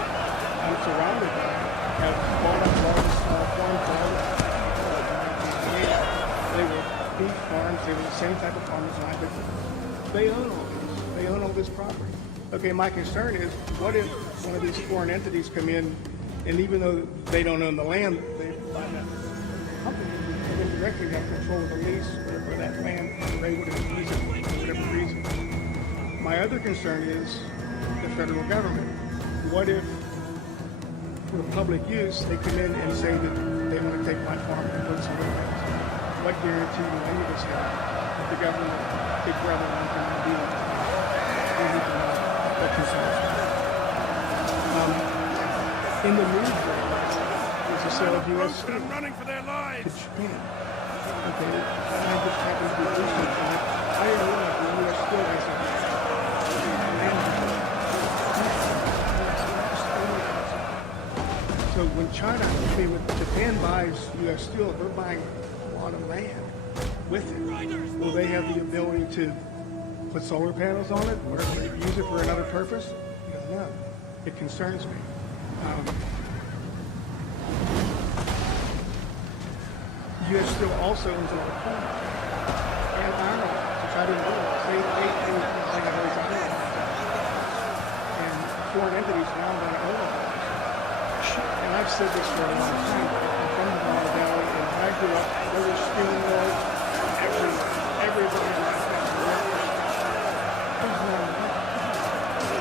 I'm surrounded by have bought up large farm farms beef farms. They were the same type of farmers as I, but they own all this. They own all this property. Okay, my concern is, what if one of these foreign entities come in, and even though they don't own the land, they buy that company, and they directly have control of the lease or that land, and they're able to use it for whatever reason. My other concern is the federal government. What if, for public use, they come in and say that they want to take my farm and put some things? What guarantee do any of us have that the government, Big Brother, won't come and do that? We need to know. That concerns me. In the news right now, there's a sale of U.S. steel running for their lives to Japan. Okay, and I just happened to do research on it. I didn't realize the U.S. steel has a So when when Japan buys U.S. steel, they're buying a lot of land with it. Will they have the ability to put solar panels on it or use it for another purpose? I don't know. It concerns me. U.S. steel also owns a lot of corn and iron ore, which I didn't realize. They own like a very iron ore. And foreign entities now are going to own it. And I've said this for a long time. I'm from the Valley Valley, and when I grew up, there was steel mills everybody in my family worked. There's none left.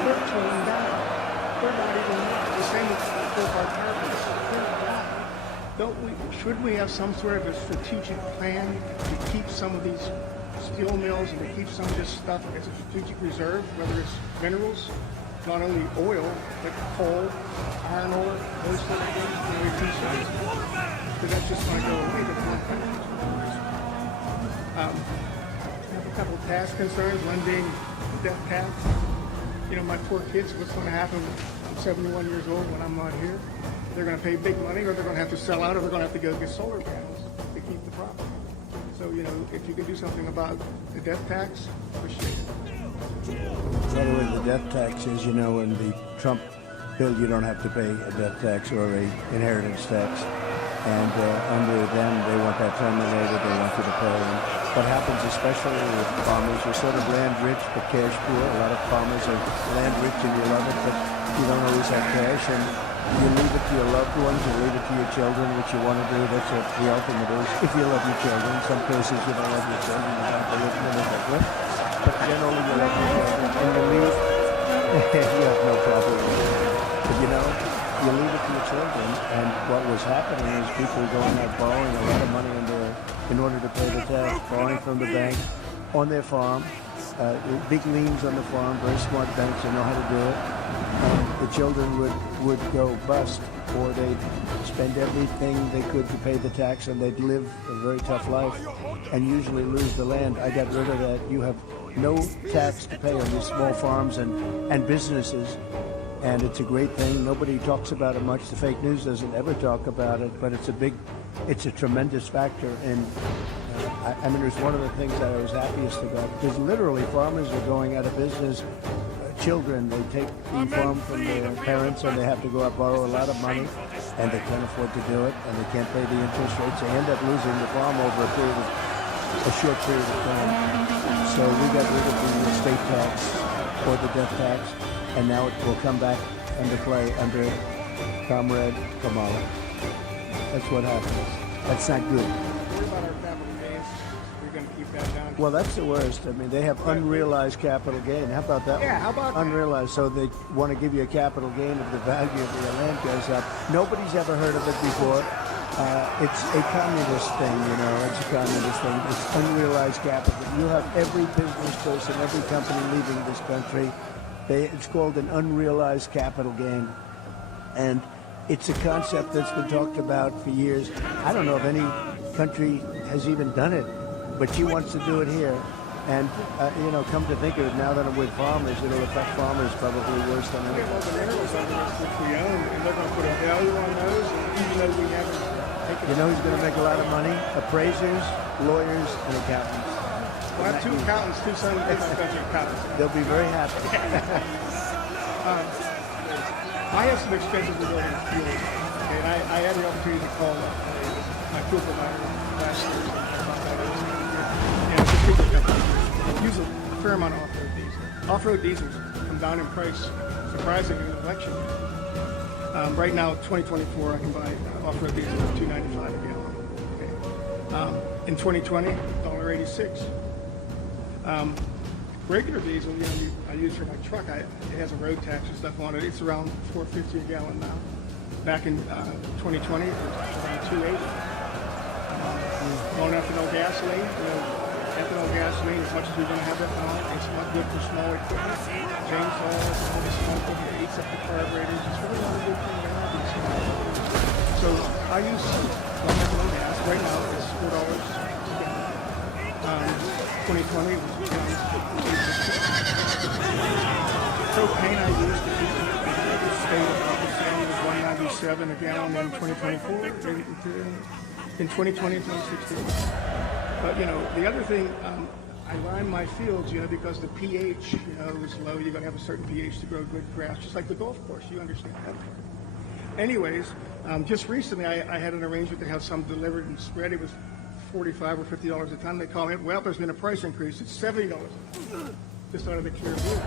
They're torn down. They're not even left. The same with coal-fired power plants. They're gone. Should we have some sort of a strategic plan to keep some of these steel mills and to keep some of this stuff as a strategic reserve, whether it's minerals, not only oil, but coal, iron ore, those sort of things, because that's just going to go away. I have a couple of tax concerns, one being the death tax. You know, my poor kids, what's going to happen? I'm 71 years old when I'm not here. They're going to pay big money, or they're going to have to sell out, or they're going to have to go get solar panels to keep the property. So, you know, if you could do something about the death tax, appreciate it. By the way, the death tax is, you know, in the Trump bill, you don't have to pay a death tax or a inheritance tax. And under them, they want that terminated. They want you to pay. And what happens, especially with farmers, you're sort of land rich but cash poor. A lot of farmers are land rich and you love it, but you don't always have cash. And you leave it to your loved ones, you leave it to your children, what you want to do. That's what the ultimate is. If you love your children, in some cases you don't love your children, you have to live in it. But generally you love your children, and you leave. You have no problem with it. But you know, you leave it to your children, and what was happening is people going out borrowing a lot of money in order to pay the tax, borrowing from the bank on their farm, big liens on the farm, very smart banks that know how to do it. The children would go bust, or they'd spend everything they could to pay the tax, and they'd live a very tough life and usually lose the land. I got rid of that. You have no tax to pay on these small farms and businesses, and it's a great thing. Nobody talks about it much. The fake news doesn't ever talk about it, but it's a tremendous factor. And I mean, it's one of the things that I was happiest about, because literally farmers are going out of business. Children, they take the farm from their parents, and they have to go out and borrow a lot of money, and they can't afford to do it, and they can't pay the interest rates. They end up losing the farm over a short period of time. So we got rid of the estate tax or the death tax, and now it will come back under play under Comrade Kamala. That's what happens. That's not good. What about our capital gains? We're going to keep that down. Well, that's the worst. I mean, they have unrealized capital gain. How about that? Yeah, how about that? Unrealized. So they want to give you a capital gain if the value of the land goes up. Nobody's ever heard of it before. It's a communist thing, you know. It's a communist thing. It's unrealized capital. You have every business person, every company leaving this country. It's called an unrealized capital gain. And it's a concept that's been talked about for years. I don't know if any country has even done it, but she wants to do it here. And, you know, come to think of it, now that I'm with farmers, it'll affect farmers probably worse than anything. Well, the minerals which we own, and they're going to put a value on those, and even though we haven't taken... You know who's going to make a lot of money? Appraisers, lawyers, and accountants. Well, I have two accountants, two sons in my country accountants. They'll be very happy. I have some expenses regarding fuel. Okay, and I had the opportunity to call my fuel provider last year. bigger companies use a fair amount of off-road diesel. Off-road diesels come down in price surprisingly in the election. Right now, 2024, I can buy off-road diesel for $2.95 a gallon. Okay. In 2020, $1.86. Regular diesel, I use for my truck. It has a road tax and stuff on it. It's around $4.50 a gallon now. Back in 2020, it was around $2.80. Going ethanol gasoline, ethanol gasoline, as much as we're going to have ethanol, it's not good for small equipment. Chainsaws, all this small equipment, it eats up the carburetors. It's really not a good thing to have these things. So I use ethanol gas. Right now, it's $4 a gallon. 2020 was down to propane I used to keep the state of was $1.97 a gallon in 2024, in 2020 and 2016. But the other thing, I lime my fields, because the pH, is low. You're going to have a certain pH to grow good grass, just like the golf course. You understand that. Anyways, just recently I had an arrangement to have some delivered and spread. It was $45 or $50 a ton. They call me, well, there's been a price increase. It's $70 a ton. Just out of the clear blue.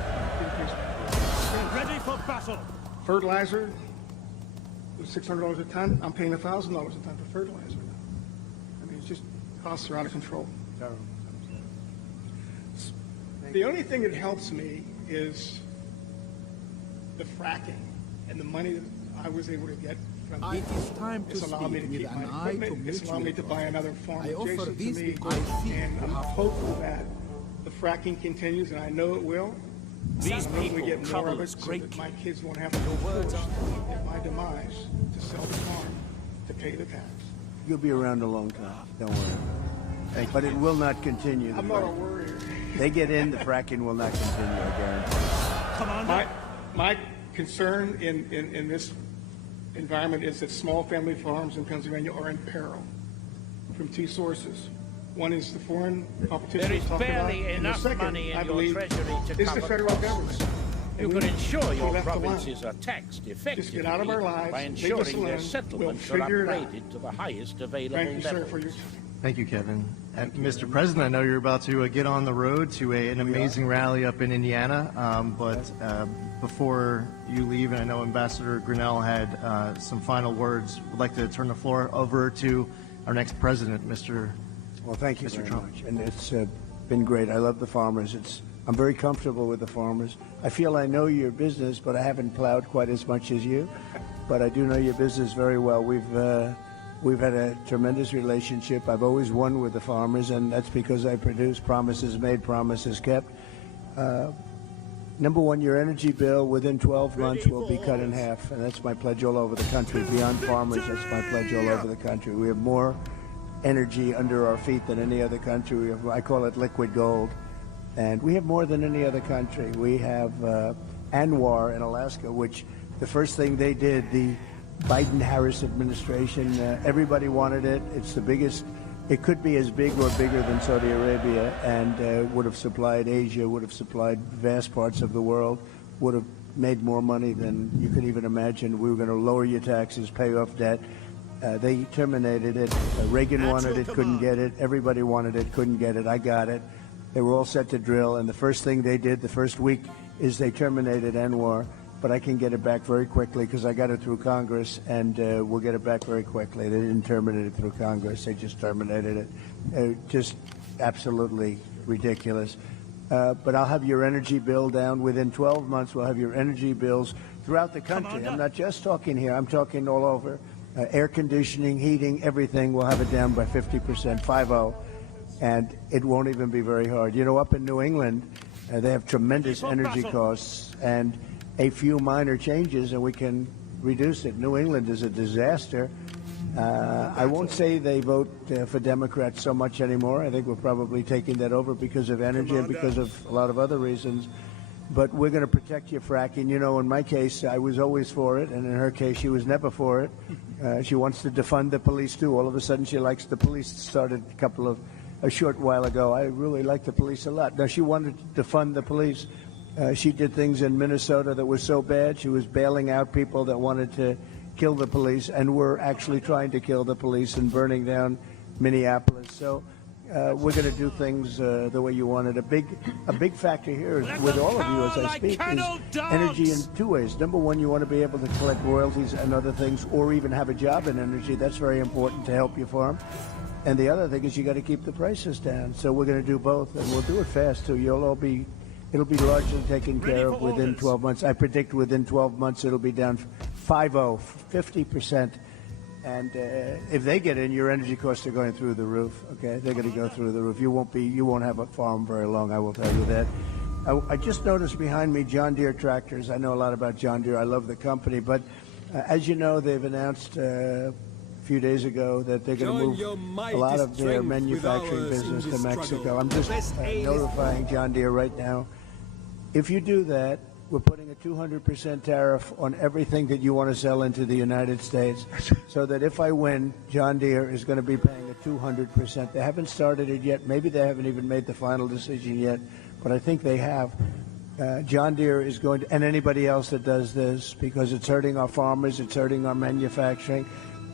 Ready for battle. Fertilizer was $600 a ton. I'm paying $1,000 a ton for fertilizer now. I mean, it's just costs are out of control. The only thing that helps me is the fracking and the money that I was able to get from It is time to it's allowed me to speak keep with my an eye to equipment. It's allowed me to buy another farm I offer adjacent to this me, because I feel and I'm hopeful that the fracking continues, and I know it will. These I'm hoping we people get more trouble of it us so greatly. that my kids won't have to go forced at my demise to sell the farm to pay the tax. You'll be around a long time. Don't worry. But it will not continue. I'm not a worrier. They get in, the fracking will not continue, I guarantee. My concern in this environment is that small family farms in Pennsylvania are in peril from two sources. One is the foreign competition There is we talked about, barely and the enough second, money in I your believe, treasury to is the cover federal costs. government. You And can we- ensure we're your left alone. provinces are taxed effectively Just get out of our lives, by leave us ensuring their alone, settlements we'll are figure it out. upgraded to the highest available Thank you, sir, level. for your time. Thank you, Kevin. Mr. President, I know you're about to get on the road to an amazing rally up in Indiana, but before you leave, and I know Ambassador Grinnell had some final words, would like to turn the floor over to our next president, Mr. Well, thank you Mr. very Trump. much. And it's been great. I love the farmers. I'm very comfortable with the farmers. I feel I know your business, but I haven't plowed quite as much as you. But I do know your business very well. We've had a tremendous relationship. I've always won with the farmers, and that's because I produce promises made, promises kept. Number one, your energy bill within 12 months will be cut in half, and that's my pledge all over the country. Beyond farmers, that's my pledge all over the country. We have more energy under our feet than any other country. I call it liquid gold. And we have more than any other country. We have ANWR in Alaska, which the first thing they did, the Biden-Harris administration, everybody wanted it. It's the biggest. It could be as big or bigger than Saudi Arabia, and would have supplied Asia, would have supplied vast parts of the world, would have made more money than you could even imagine. We were going to lower your taxes, pay off debt. They terminated it. Reagan wanted it, couldn't get it. Everybody wanted it, couldn't get it. I got it. They were all set to drill, and the first thing they did the first week is they terminated ANWR. But I can get it back very quickly because I got it through Congress, and we'll get it back very quickly. They didn't terminate it through Congress. They just terminated it. Just absolutely ridiculous. But I'll have your energy bill down. Within 12 months, we'll have your energy bills throughout the country. I'm not just talking here. I'm talking all over. Air conditioning, heating, everything. We'll have it down by 50%, 50. And it won't even be very hard. Up in New England, they have tremendous energy costs, and a few minor changes, and we can reduce it. New England is a disaster. I won't say they vote for Democrats so much anymore. I think we're probably taking that over because of energy and because of a lot of other reasons. But we're going to protect your fracking. In my case, I was always for it, and in her case, she was never for it. She wants to defund the police, too. All of a sudden, she likes the police. Started a short while ago. I really like the police a lot. Now, she wanted to defund the police. She did things in Minnesota that were so bad. She was bailing out people that wanted to kill the police and were actually trying to kill the police and burning down Minneapolis. So we're going to do things the way you want it. A big factor here is, with all of you as I speak, is energy in two ways. Number one, you want to be able to collect royalties and other things, or even have a job in energy. That's very important to help your farm. And the other thing is you got to keep the prices down. So we're going to do both, and we'll do it fast too. It'll be largely taken care of within 12 months. I predict within 12 months it'll be down 50%. And if they get in, your energy costs are going through the roof. Okay, they're going to go through the roof. You won't have a farm very long. I will tell you that. I just noticed behind me John Deere tractors. I know a lot about John Deere. I love the company, but as you know, they've announced a few days ago that they're going to move a lot of their manufacturing business to Mexico. I'm just notifying John Deere right now. If you do that, we're putting a 200% tariff on everything that you want to sell into the United States, so that if I win, John Deere is going to be paying a 200%. They haven't started it yet. Maybe they haven't even made the final decision yet, but I think they have. John Deere is going to, and anybody else that does this, because it's hurting our farmers, it's hurting our manufacturing.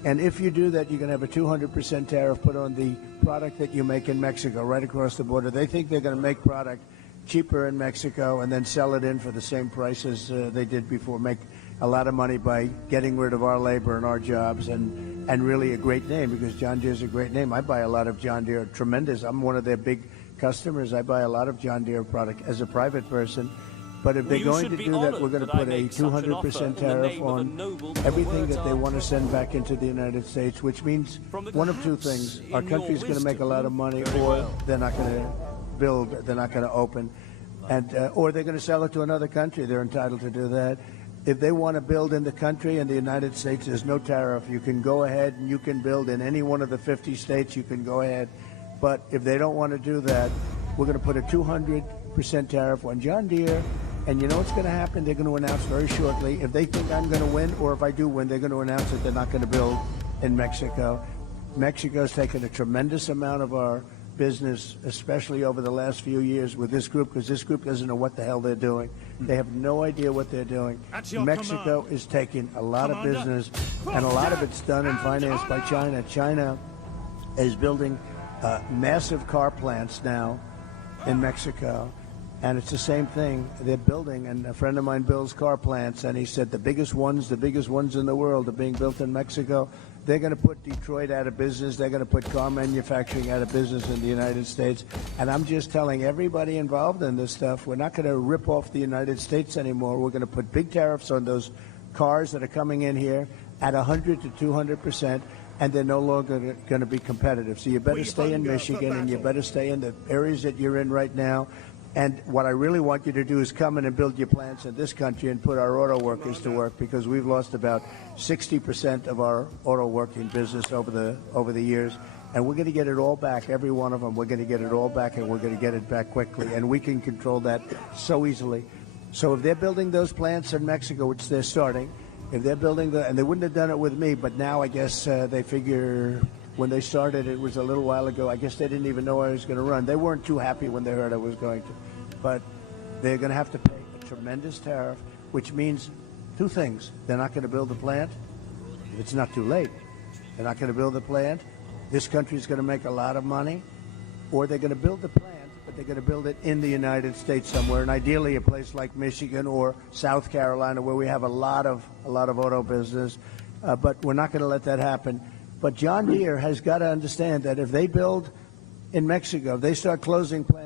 And if you do that, you're going to have a 200% tariff put on the product that you make in Mexico, right across the border. They think they're going to make product cheaper in Mexico and then sell it in for the same prices they did before, make a lot of money by getting rid of our labor and our jobs, and really a great name, because John Deere's a great name. I buy a lot of John Deere, tremendous. I'm one of their big customers. I buy a lot of John Deere product as a private person. But if they're going to do that, we're going to put a 200% tariff on everything that they want to send back into the United States, which means one of two things. Our country's going to make a lot of money, or they're not going to build, they're not going to open, and or they're going to sell it to another country. They're entitled to do that. If they want to build in the country, in the United States, there's no tariff. You can go ahead and you can build in any one of the 50 states. You can go ahead. But if they don't want to do that, we're going to put a 200% tariff on John Deere. And you know what's going to happen? They're going to announce very shortly, if they think I'm going to win, or if I do win, they're going to announce that they're not going to build in Mexico. Mexico's taken a tremendous amount of our business, especially over the last few years with this group, because this group doesn't know what the hell they're doing. They have no idea what they're doing. Mexico is taking a lot of business, and a lot of it's done and financed by China. China is building massive car plants now in Mexico. And it's the same thing they're building. And a friend of mine builds car plants, and he said the biggest ones in the world are being built in Mexico. They're going to put Detroit out of business. They're going to put car manufacturing out of business in the United States. And I'm just telling everybody involved in this stuff, we're not going to rip off the United States anymore. We're going to put big tariffs on those cars that are coming in here at 100 to 200%. And they're no longer going to be competitive. So you better stay in Michigan, and you better stay in the areas that you're in right now. And what I really want you to do is come in and build your plants in this country and put our auto workers to work, because we've lost about 60% of our auto working business over the years. And we're going to get it all back, every one of them. We're going to get it all back, and we're going to get it back quickly. And we can control that so easily. So if they're building those plants in Mexico, which they're starting, if they're building and they wouldn't have done it with me, but now I guess they figure when they started, it was a little while ago, I guess they didn't even know I was going to run. They weren't too happy when they heard I was going to. But they're going to have to pay a tremendous tariff, which means two things. They're not going to build the plant if it's not too late. They're not going to build the plant. This country's going to make a lot of money. Or they're going to build the plant, but they're going to build it in the United States somewhere, and ideally a place like Michigan or South Carolina, where we have a lot of auto business. But we're not going to let that happen. But John Deere has got to understand that if they build in Mexico, they start closing plants.